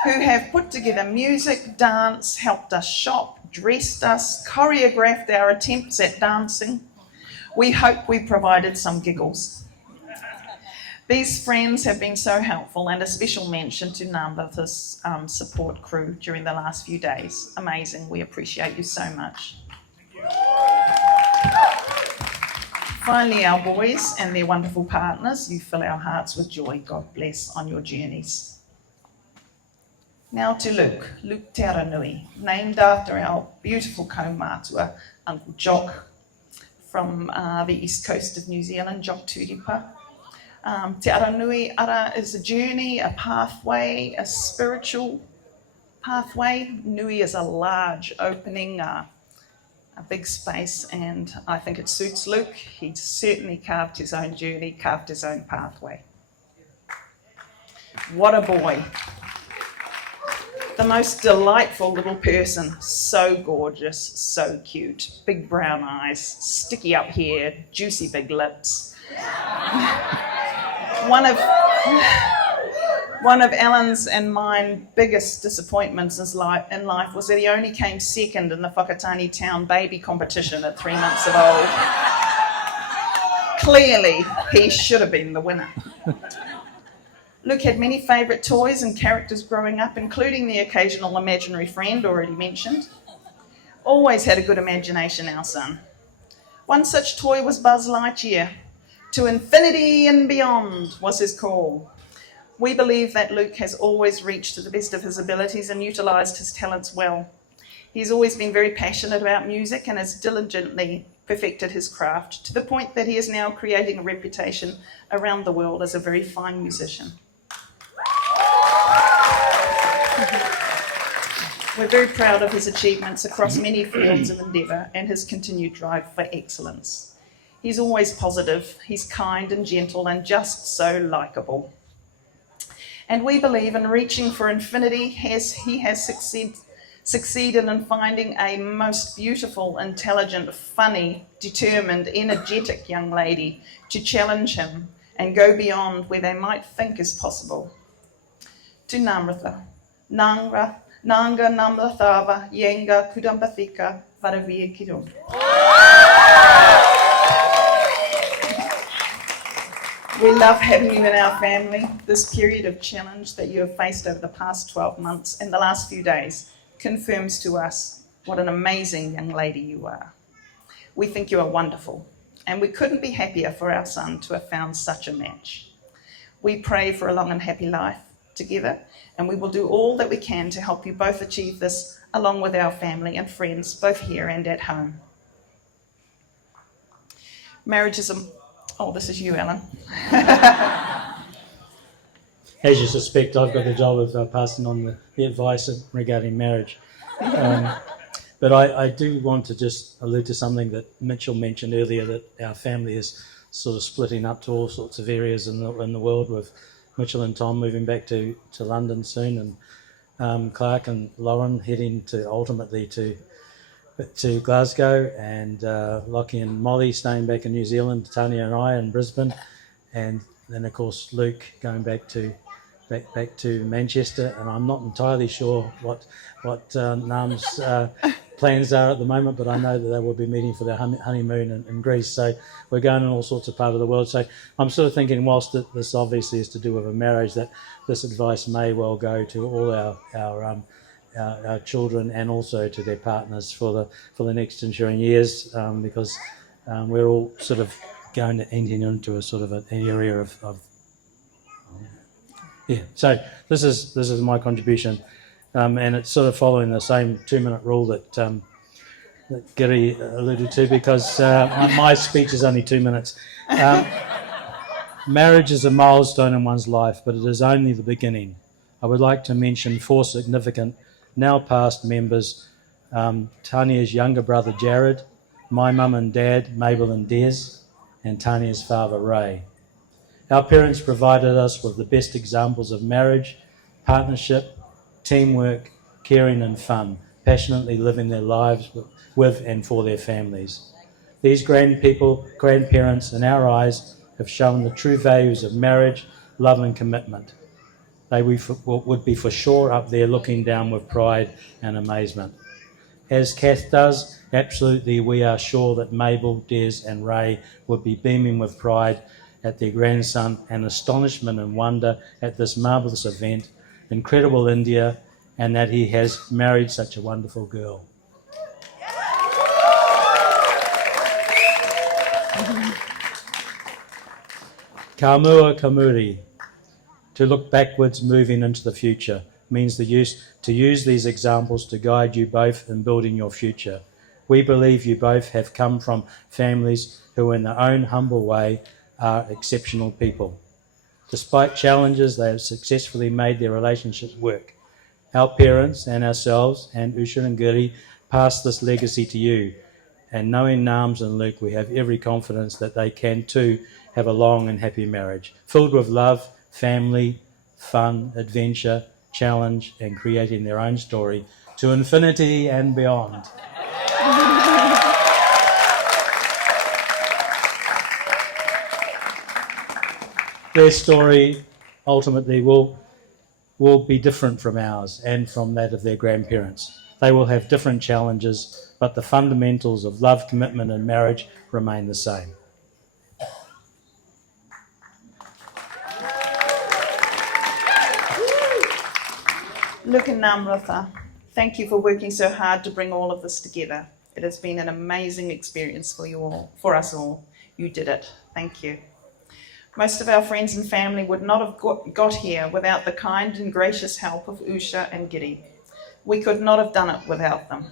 who have put together music, dance, helped us shop, dressed us, choreographed our attempts at dancing. We hope we provided some giggles. These friends have been so helpful, and a special mention to Namratha's support crew during the last few days. Amazing. We appreciate you so much. Finally, our boys and their wonderful partners, you fill our hearts with joy. God bless on your journeys. Now to Luke, Luke Te Aranui, named after our beautiful kaumātua, Uncle Jock, from the east coast of New Zealand, Jock Turipa. Te Aranui ara is a journey, a pathway, a spiritual pathway. Nui is a large opening, a big space, and I think it suits Luke. He certainly carved his own journey, carved his own pathway. What a boy. The most delightful little person, so gorgeous, so cute. Big brown eyes, sticky up hair, juicy big lips. One of Alan's and mine biggest disappointments in life was that he only came second in the Whakatane Town baby competition at 3 months of old. Clearly, he should have been the winner. Luke had many favourite toys and characters growing up, including the occasional imaginary friend already mentioned. Always had a good imagination, our son. One such toy was Buzz Lightyear. To infinity and beyond was his call. We believe that Luke has always reached to the best of his abilities and utilised his talents well. He's always been very passionate about music and has diligently perfected his craft to the point that he is now creating a reputation around the world as a very fine musician. We're very proud of his achievements across many fields of endeavour and his continued drive for excellence. He's always positive, he's kind and gentle and just so likeable. And we believe in reaching for infinity as he has succeeded in finding a most beautiful, intelligent, funny, determined, energetic young lady to challenge him and go beyond where they might think is possible. To Namratha, Nanga Namrathava, Yenga Kudambathika, Varavia Kirum. We love having you in our family. This period of challenge that you have faced over the past 12 months and the last few days confirms to us what an amazing young lady you are. We think you are wonderful, and we couldn't be happier for our son to have found such a match. We pray for a long and happy life together, and we will do all that we can to help you both achieve this, along with our family and friends, both here and at home. Marriage is a... Oh, this is you, Alan. As you suspect, I've got the job of passing on the advice regarding marriage. But I do want to just allude to something that Mitchell mentioned earlier, that our family is sort of splitting up to all sorts of areas in the world, with Mitchell and Tom moving back to London soon, and Clark and Lauren heading ultimately to Glasgow, and Lockie and Molly staying back in New Zealand, Tanya and I in Brisbane, and then of course Luke going back to Manchester. And I'm not entirely sure what Nam's plans are at the moment, but I know that they will be meeting for their honeymoon in Greece. So we're going in all sorts of parts of the world. So I'm sort of thinking, whilst this obviously is to do with a marriage, that this advice may well go to all our children and also to their partners for the next ensuing years, because we're all sort of going to enter into a sort of an area of yeah. So this is my contribution, and it's sort of following the same 2-minute rule that Gary alluded to, because my speech is only 2 minutes. Marriage is a milestone in one's life, but it is only the beginning. I would like to mention 4 significant now past members: Tanya's younger brother Jared, my mum and dad Mabel and Des, and Tanya's father Ray. Our parents provided us with the best examples of marriage, partnership, teamwork, caring and fun, passionately living their lives with and for their families. These grandparents in our eyes have shown the true values of marriage, love and commitment. They would be for sure up there looking down with pride and amazement. As Kath does, absolutely we are sure that Mabel, Des and Ray would be beaming with pride at their grandson and astonishment and wonder at this marvellous event, incredible India, and that he has married such a wonderful girl. Ka mua ka muri. To look backwards, moving into the future, means to use these examples to guide you both in building your future. We believe you both have come from families who in their own humble way are exceptional people. Despite challenges, they have successfully made their relationships work. Our parents and ourselves and Usha and Giri pass this legacy to you. And knowing Nams and Luke, we have every confidence that they can too have a long and happy marriage, filled with love, family, fun, adventure, challenge, and creating their own story to infinity and beyond. Their story ultimately will be different from ours and from that of their grandparents. They will have different challenges, but the fundamentals of love, commitment, and marriage remain the same. Luke and Namratha, thank you for working so hard to bring all of this together. It has been an amazing experience for you all, for us all. You did it. Thank you. Most of our friends and family would not have got here without the kind and gracious help of Usha and Giri. We could not have done it without them.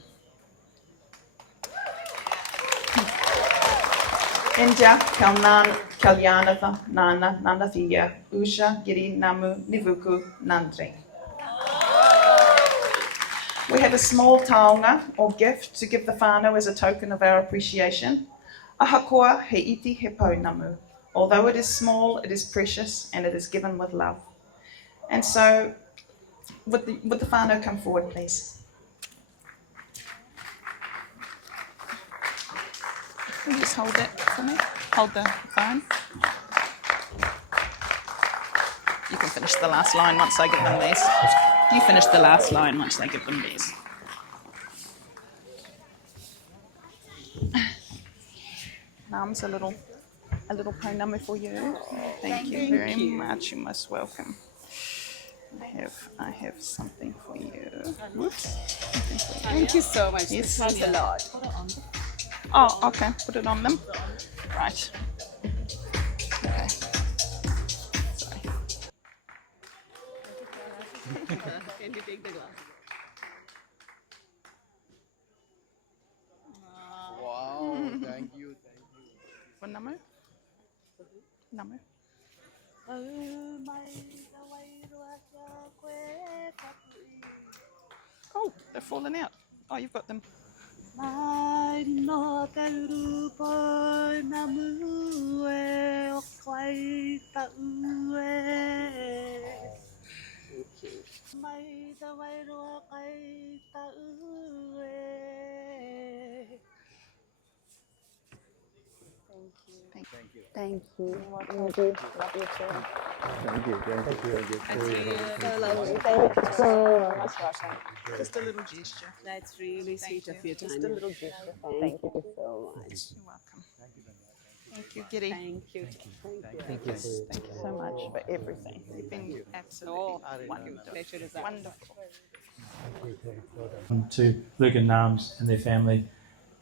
India, Kalyanatha, Nana, Nanathiya, Usha, Giri, Namu, Nivuku, Nandri. We have a small taonga or gift to give the whānau as a token of our appreciation. Ahakoa he iti he pounamu. Although it is small, it is precious and it is given with love. And so, would the whānau come forward, please? Will you just hold that for me? Hold the phone. You can finish the last line once I give them these. You finish the last line once I give them these. Nam's a little pounamu for you. Thank you very much. You're most welcome. I have something for you. Whoops. Thank you so much. Yes. Thanks a lot. Oh, okay. Put it on them. Right. Okay. Sorry. Can you take the glass? Wow. Thank you. For Namu? Namu? Oh, they're falling out. Oh, you've got them. Thank you. Thank you. Love you too. Thank you. So lovely. Thank you so much, Roshan. Just a little gesture. That's really sweet of you, Just a little gesture. Thank you so much. You're welcome. Thank you, Giri. Thank you. Thank you so much for everything. You've been absolutely wonderful. Pleasure is Wonderful. To Luke and Nams and their family,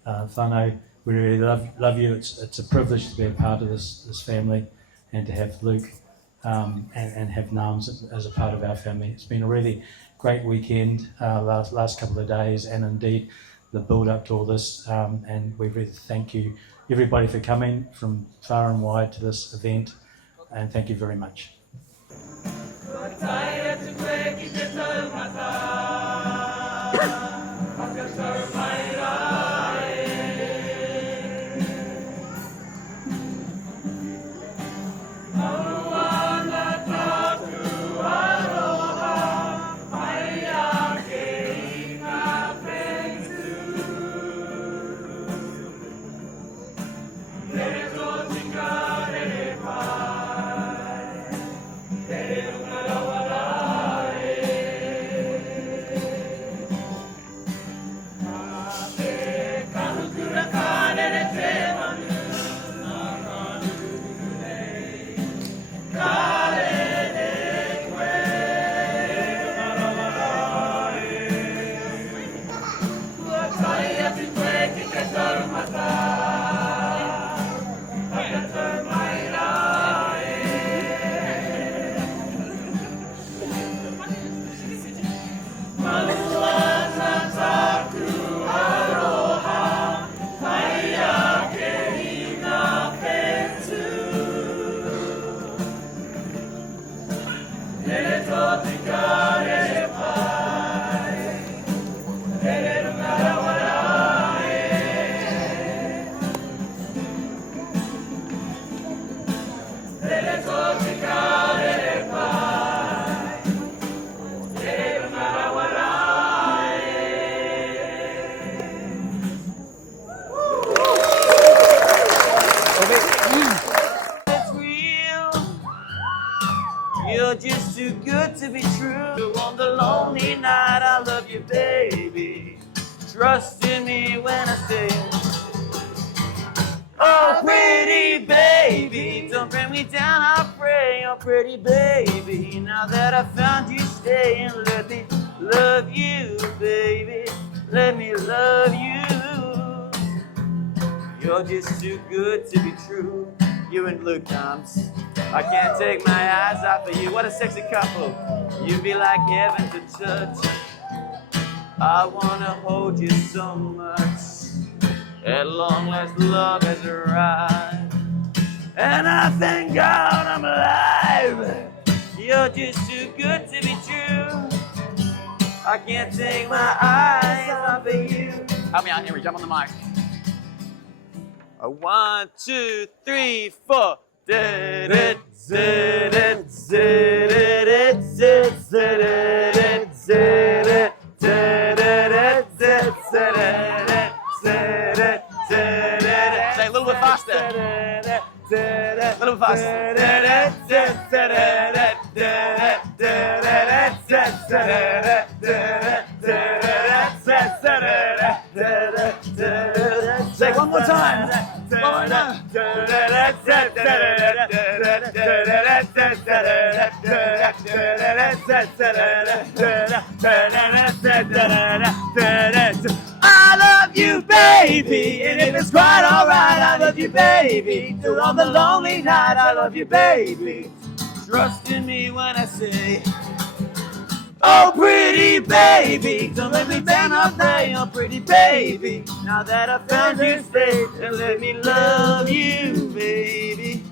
whānau, we really love you. It's a privilege to be a part of this family and to have Luke and have Nams as a part of our family. It's been a really great weekend, last couple of days, and indeed the build up to all this. And we really thank you, everybody, for coming from far and wide to this event, and thank you very much. good to be true. On the lonely night, I love you, baby. Trust in me when I say, oh, pretty baby, don't bring me down, I pray. Oh, pretty baby, now that I found you, stay and let me love you, baby. Let me love you. You're just too good to be true. You and Luke Combs. I can't take my eyes off of you. What a sexy couple. You'd be like heaven to touch. I wanna hold you so much. At long last, love has arrived. And I thank God I'm alive. You're just too good to be true. I can't take my eyes off of you. Help me out, Henry. Jump on the mic. 1, 2, 3, 4. Did it, did it, did it, did it, did it, did it, did it, did it, did it. Say a little bit faster. A little bit faster. Say one more time. One more time. I love you, baby, and if it's quite alright, I love you, baby. Till on the lonely night, I love you, baby. Trust in me when I say, oh, pretty baby, don't let me down all day. Oh, pretty baby, now that I found you, stay and let me love you, baby.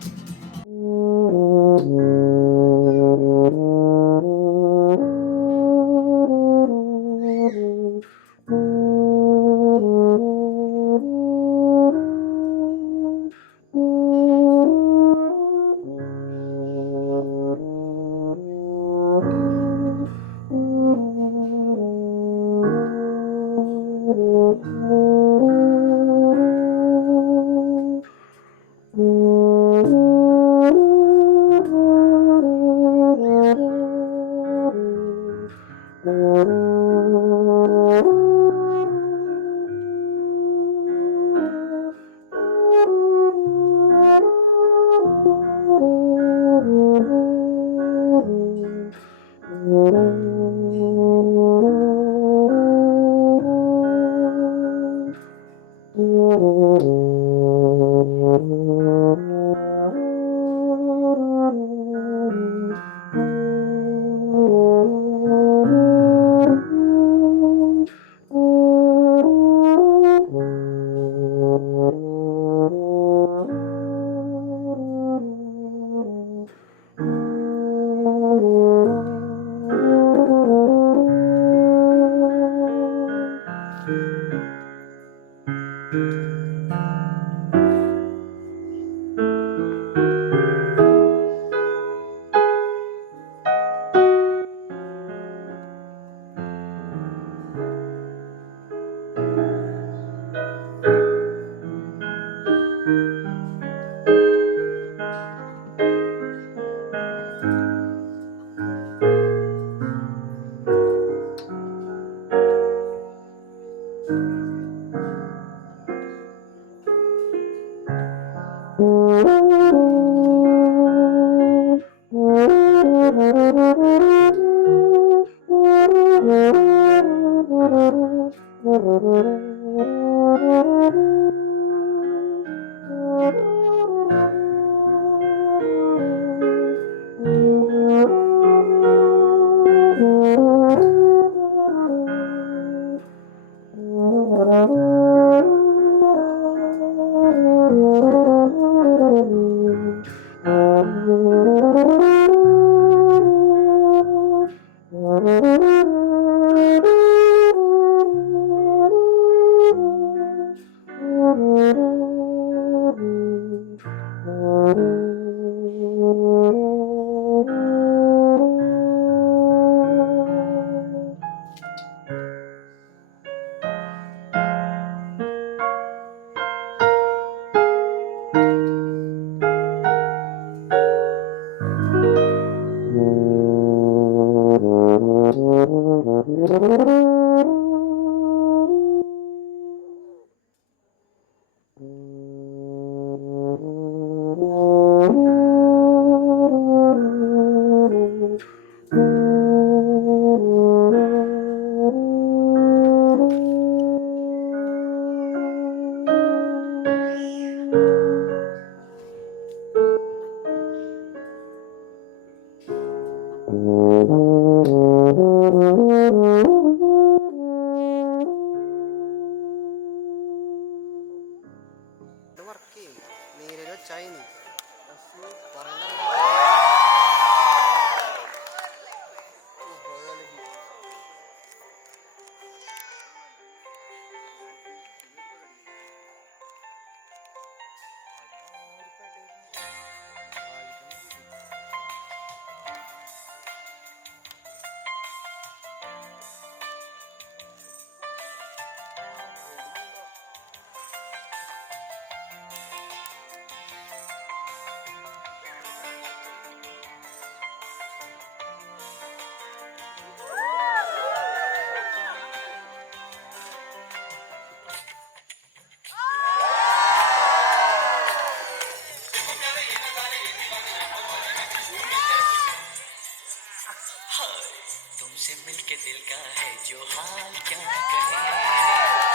तुमसे मिलके दिल का है जो हाल क्या कहे,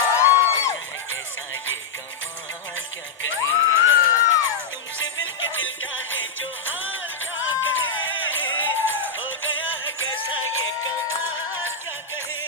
हो गया है कैसा ये कमाल क्या कहे, तुमसे मिलके दिल का है जो हाल क्या कहे, हो गया है कैसा ये कमाल क्या कहे।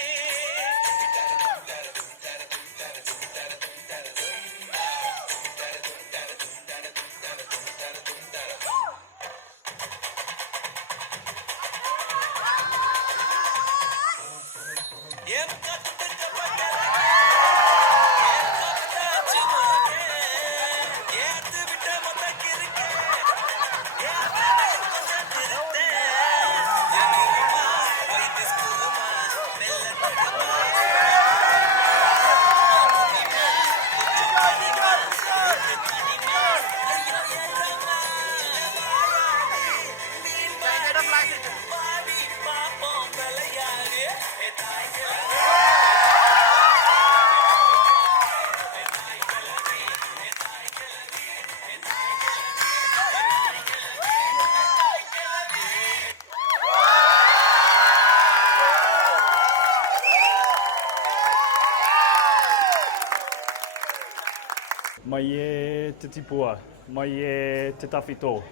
Mai e te tipua, mai e te tawhito,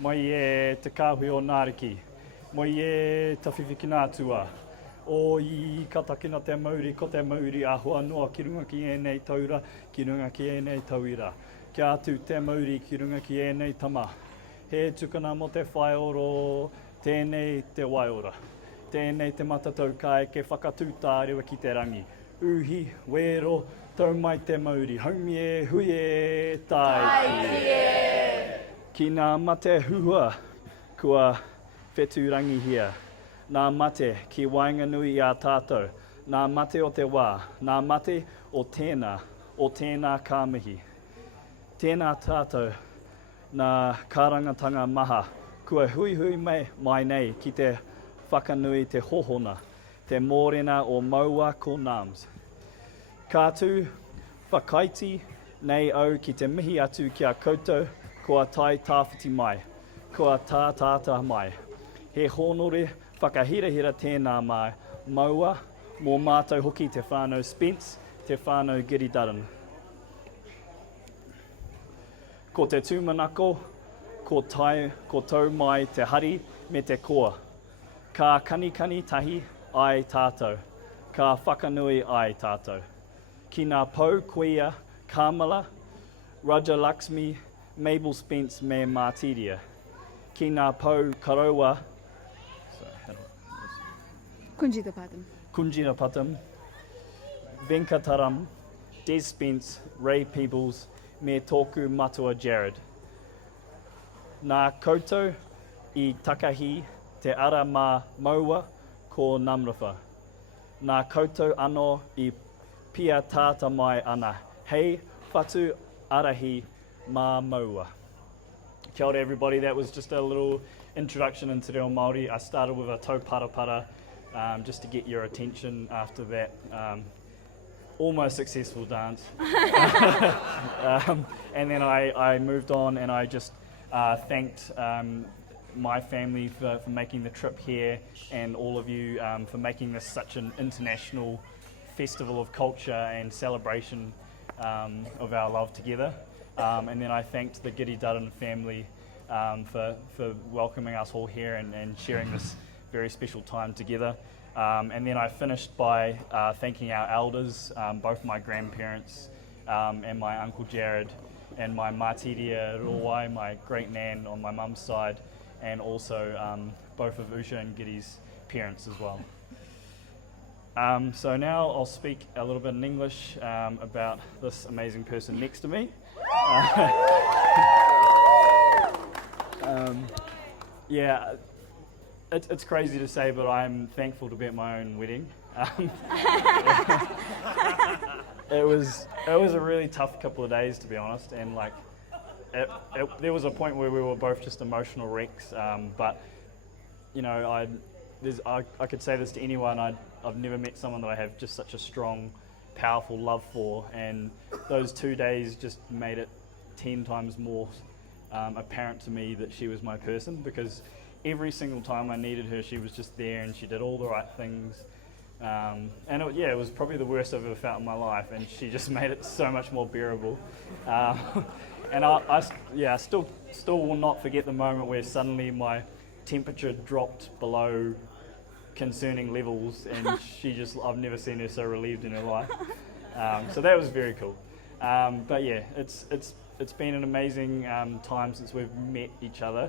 mai e te kāhui o Nāriki, mai e te whiwhikinātua. O I katakina te mauri, ko te mauri ahua noa ki runga ki ēnei taura, ki runga ki ēnei tauira. Kia atu te mauri ki runga ki ēnei tama. He tukana mo te whaioro, tēnei te waiora. Tēnei te matatau kai ke whakatūtā rewa ki te rangi. Uhi, wero, tau mai te mauri. Haumi e, hui e, tai e. Ki ngā mate huhua, kua whetūrangi hia. Nā mate ki wainganui i a tātou. Nā mate o te wā. Nā mate o tēnā kāmihi. Tēnā tātou, nā kārangatanga maha. Kua hui mai nei ki te whakanui te hohona. Te mōrena o maua ko Nams. Kātū, whakaiti nei au ki te mihi atu ki a koutou, kua tai tāwhiti mai, kua tātāta mai. He honore whakahirahira tēnā mai, maua, mō mātou hoki te whānau Spence, te whānau Giridaran. Ko te tūmanako, ko tau mai te hari me te koa. Ka kanikani tahi ai tātou, ka whakanui ai tātou. Ki ngā pau kuia, Kamala, Raja Lakshmi, Mabel Spence me Martiria. Ki ngā pau karaua, Kunjita Patam, Venkataram, Des Spence, Ray Peebles, me tōku matua Jared. Nā koutou I takahi te ara mā maua ko Namratha. Nā koutou anō I pia tāta mai ana. Hei whatu arahi mā maua. Kia ora everybody, that was just a little introduction into Reo Māori. I started with a tau parapara just to get your attention after that almost successful dance. And then I moved on and I just thanked my family for making the trip here, and all of you for making this such an international festival of culture and celebration of our love together. And then I thanked the Giddy Dudden family for welcoming us all here and sharing this very special time together. And then I finished by thanking our elders, both my grandparents and my Uncle Jared, and my Matiria Rowai, my great nan on my mum's side, and also both of Usha and Giddy's parents as well. So now I'll speak a little bit in English about this amazing person next to me. Yeah, it's crazy to say, but I'm thankful to be at my own wedding. It was a really tough couple of days, to be honest, and like there was a point where we were both just emotional wrecks. But you know, I could say this to anyone. I've never met someone that I have just such a strong, powerful love for, and those 2 days just made it 10 times more apparent to me that she was my person, because every single time I needed her, she was just there and she did all the right things. And it was probably the worst I've ever felt in my life, and she just made it so much more bearable. And I still will not forget the moment where suddenly my temperature dropped below concerning levels, and I've never seen her so relieved in her life. So that was very cool. But yeah, it's been an amazing time since we've met each other.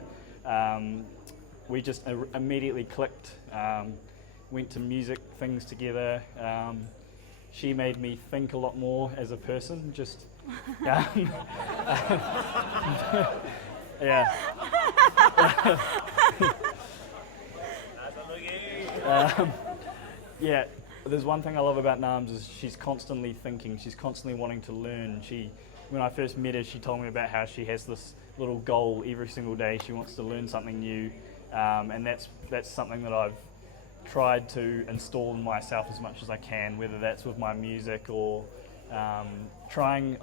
We just immediately clicked, went to music things together. She made me think a lot more as a person, just yeah. Yeah, there's one thing I love about Nams is she's constantly thinking, she's constantly wanting to learn. When I first met her, she told me about how she has this little goal every single day. She wants to learn something new, and that's something that I've tried to install in myself as much as I can, whether that's with my music or I'm trying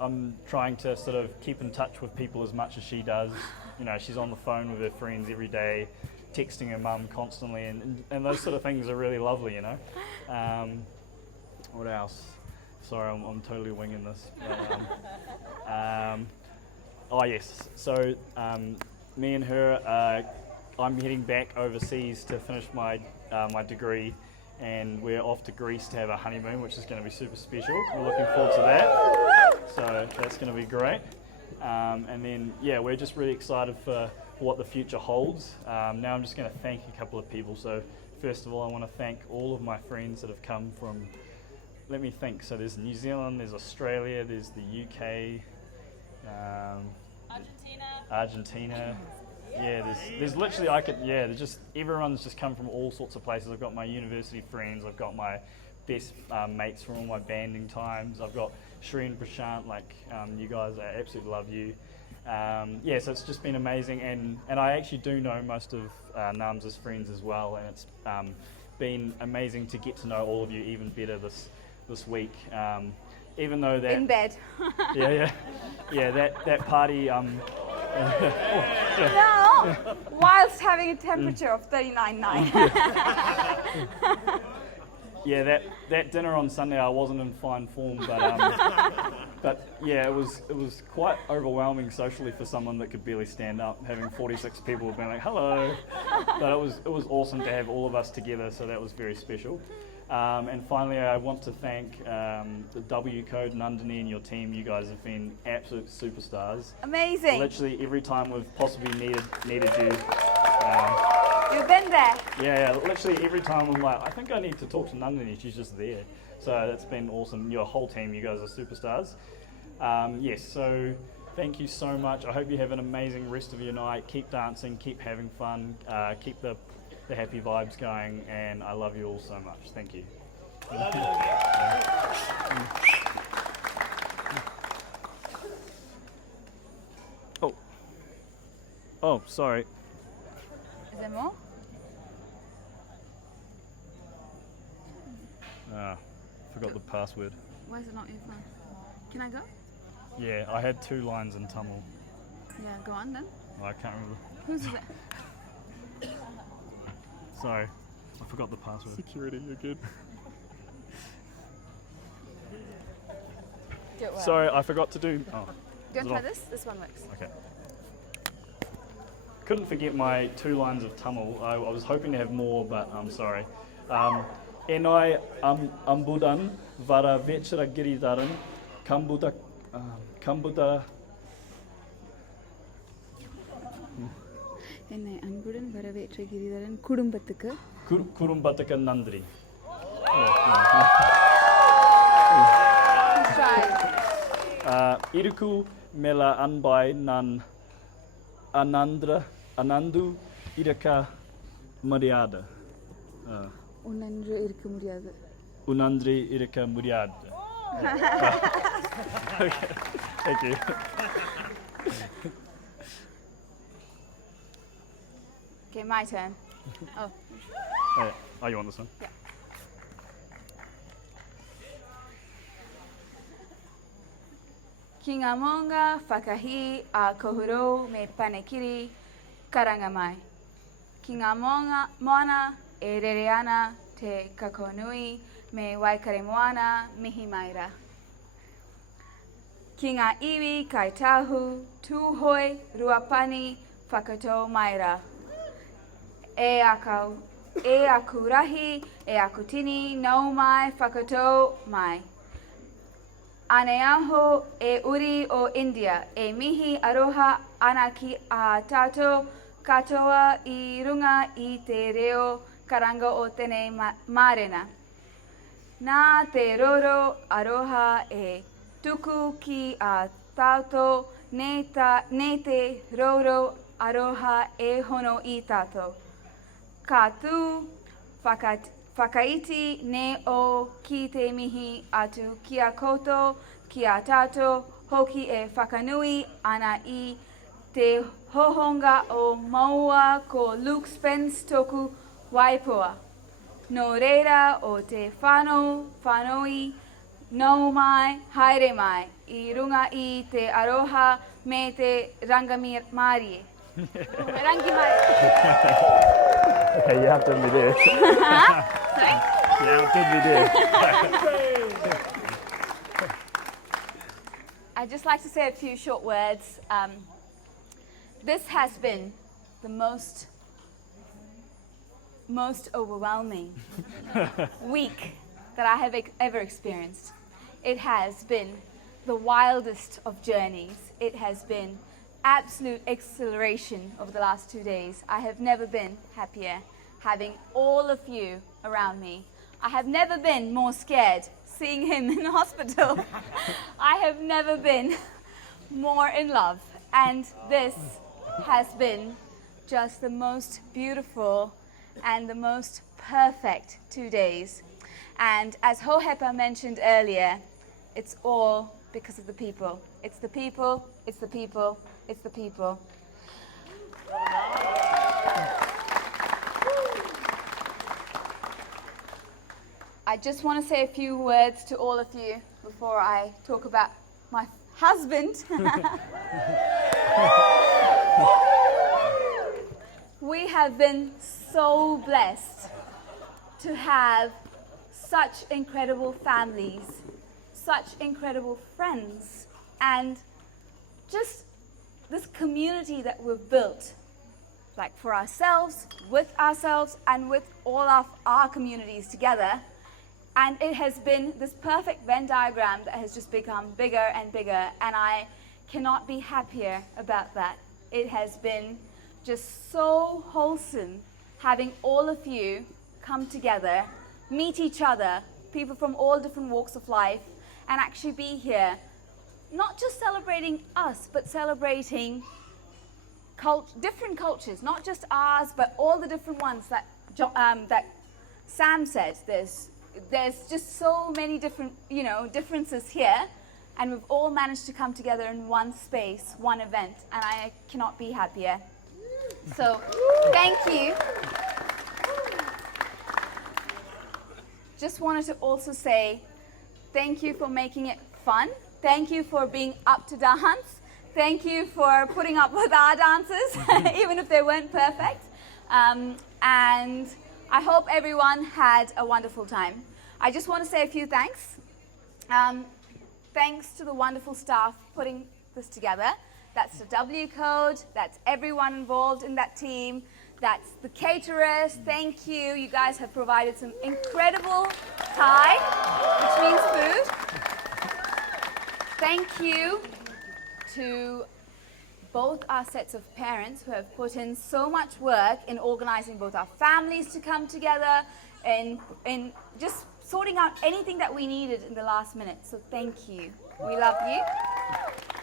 to sort of keep in touch with people as much as she does. You know, she's on the phone with her friends every day, texting her mum constantly, and those sort of things are really lovely, you know. What else? Sorry, I'm totally winging this. Oh yes, so me and her, I'm heading back overseas to finish my degree, and we're off to Greece to have a honeymoon, which is going to be super special. We're looking forward to that, so that's going to be great. And then, yeah, we're just really excited for what the future holds. Now I'm just going to thank a couple of people. So first of all, I want to thank all of my friends that have come from, let me think, so there's New Zealand, there's Australia, there's the UK, Argentina. Yeah, there's literally, there's just, everyone's just come from all sorts of places. I've got my university friends, I've got my best mates from all my banding times, I've got Shri and Prashant, you guys, I absolutely love you. Yeah, so it's just been amazing, and I actually do know most of Nams' friends as well, and it's been amazing to get to know all of you even better this week. Even though that... In bed. Yeah, that party... No, whilst having a temperature of 39.9. Yeah, that dinner on Sunday I wasn't in fine form, but yeah, it was quite overwhelming socially for someone that could barely stand up, having 46 people being like, hello. But it was awesome to have all of us together, so that was very special. And finally, I want to thank the w.code, Nandini and your team. You guys have been absolute superstars. Amazing. Literally every time we've possibly needed you. You've been there. Yeah, literally every time I'm like, I think I need to talk to Nandini, she's just there. So that's been awesome. Your whole team, you guys are superstars. Yes, so thank you so much. I hope you have an amazing rest of your night. Keep dancing, keep having fun, keep the happy vibes going, and I love you all so much. Thank you. Oh, sorry. Is there more? forgot the password. Why is it not your phone? Can I go? Yeah, I had 2 lines in Tamil. Yeah, go on then. I can't remember. Whose is it? Sorry, I forgot the password. Security, you're good. Do it well. Sorry, I forgot to do. Oh, Go is it try off? this. This one works. Okay. Couldn't forget my 2 lines of Tamil. I was hoping to have more, but I'm sorry. Enai ambudan vara vechara giridaran kambuta என்னை அன்புடன் வரவேற்ற கிரிதரன் குடும்பத்துக்கு kurumbataka nandri. Iruku mela anbai nan anandu iraka mariada. உன்னன்று இருக்க முடியாது. Unandri iraka muriada. Okay. Thank you. Okay, my turn. Oh. Oh, you want this one? Yeah. Kingamonga whakahi a kohuro me panekiri karangamai. Kingamonga moana e rereana te kakonui me waikare moana mihi maira. Kinga iwi kai tahu tuhoi ruapani whakato maira. E aku rahi, e aku tini, nau mai, whakato mai. Aneaho e uri o India, e mihi aroha ana ki a tato katoa I runga I te reo karanga o tene marena. Nā te roro aroha e tuku ki a tato, ne te roro aroha e hono I tato. Ka tu whakaiti ne o ki te mihi atu kia koto, kia tato, hoki e whakanui ana I te hohonga o maua ko Luke Spence toku waipua. No reira o te whanoi, nau mai, haere mai, I runga I te aroha me te rangamari. Okay, you have to be there. Sorry? You have to be there. I'd just like to say a few short words. This has been the most overwhelming week that I have ever experienced. It has been the wildest of journeys. It has been absolute exhilaration over the last 2 days. I have never been happier having all of you around me. I have never been more scared seeing him in the hospital. I have never been more in love. And this has been just the most beautiful and the most perfect 2 days. And as Hohepa mentioned earlier, it's all because of the people. It's the people, it's the people, it's the people. I just want to say a few words to all of you before I talk about my husband. We have been so blessed to have such incredible families, such incredible friends, and just this community that we've built, like for ourselves, and with all of our communities together. And it has been this perfect Venn diagram that has just become bigger and bigger, and I cannot be happier about that. It has been just so wholesome having all of you come together, meet each other, people from all different walks of life, and actually be here, not just celebrating us, but celebrating different cultures, not just ours, but all the different ones that Sam said. There's just so many different, differences here, and we've all managed to come together in one space, one event, and I cannot be happier. So, thank you. Just wanted to also say Thank you for making it fun. Thank you for being up to dance. Thank you for putting up with our dances, even if they weren't perfect. And I hope everyone had a wonderful time. I just want to say a few thanks. Thanks to the wonderful staff putting this together. That's the w.code, that's everyone involved in that team, that's the caterers. Thank you. You guys have provided some incredible Thai, which means food. Thank you to both our sets of parents who have put in so much work in organizing both our families to come together, in just sorting out anything that we needed in the last minute. So thank you. We love you.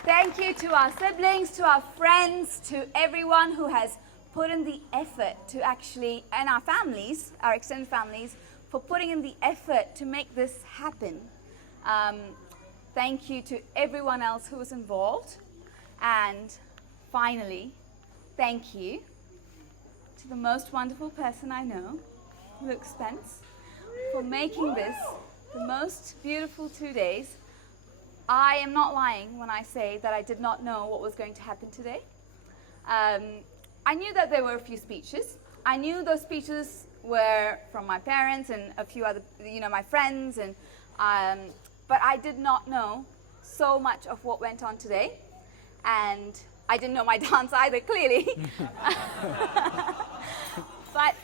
Thank you to our siblings, to our friends, to everyone who has put in the effort to actually, and our families, our extended families, for putting in the effort to make this happen. Thank you to everyone else who was involved. And finally, thank you to the most wonderful person I know, Luke Spence, for making this the most beautiful 2 days. I am not lying when I say that I did not know what was going to happen today. I knew that there were a few speeches. I knew those speeches were from my parents and a few other, my friends, and but I did not know so much of what went on today, and I didn't know my dance either, clearly. But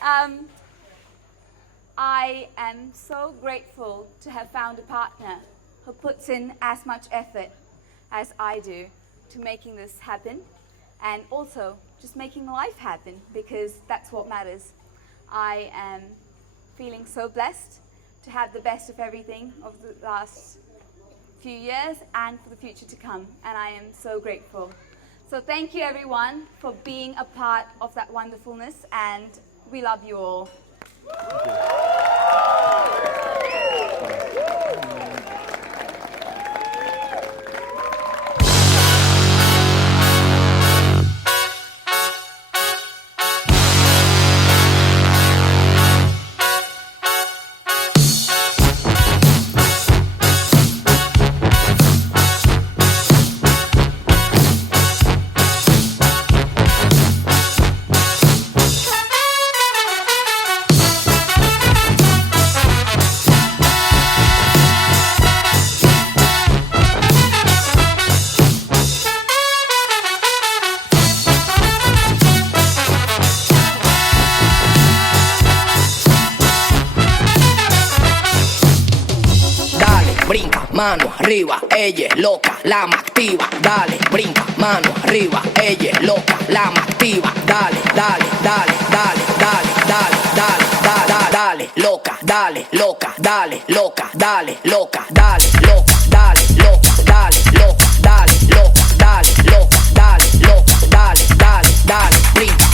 I am so grateful to have found a partner who puts in as much effort as I do to making this happen, and also just making life happen, because that's what matters. I am feeling so blessed to have the best of everything of the last few years and for the future to come, and I am so grateful. So thank you everyone for being a part of that wonderfulness, and we love you all. Brinca, mano arriba, ella es loca, la más activa. Dale, brinca, mano arriba, ella es loca, la más activa. Dale, dale, dale, dale, dale, dale, dale, dale, dale, loca, dale, loca, dale, loca, dale, loca, dale, loca, dale, loca, dale, loca, dale, loca, dale, loca, dale, loca, dale, dale, dale, brinca.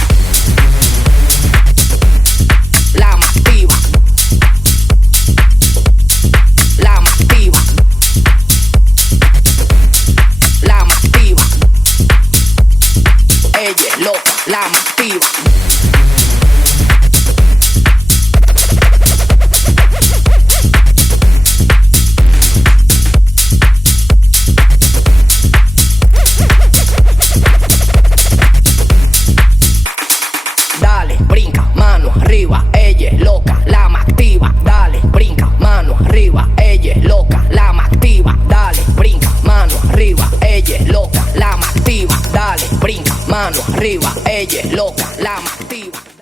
La más activa. La más activa. La más activa. Ella es loca, la más activa. Dale, brinca, mano arriba, ella es loca, la más activa. Dale, brinca, mano arriba, ella es loca, la más activa. Dale, brinca, mano arriba, ella es loca, la más activa. Dale, brinca, mano arriba, ella es loca, la más activa.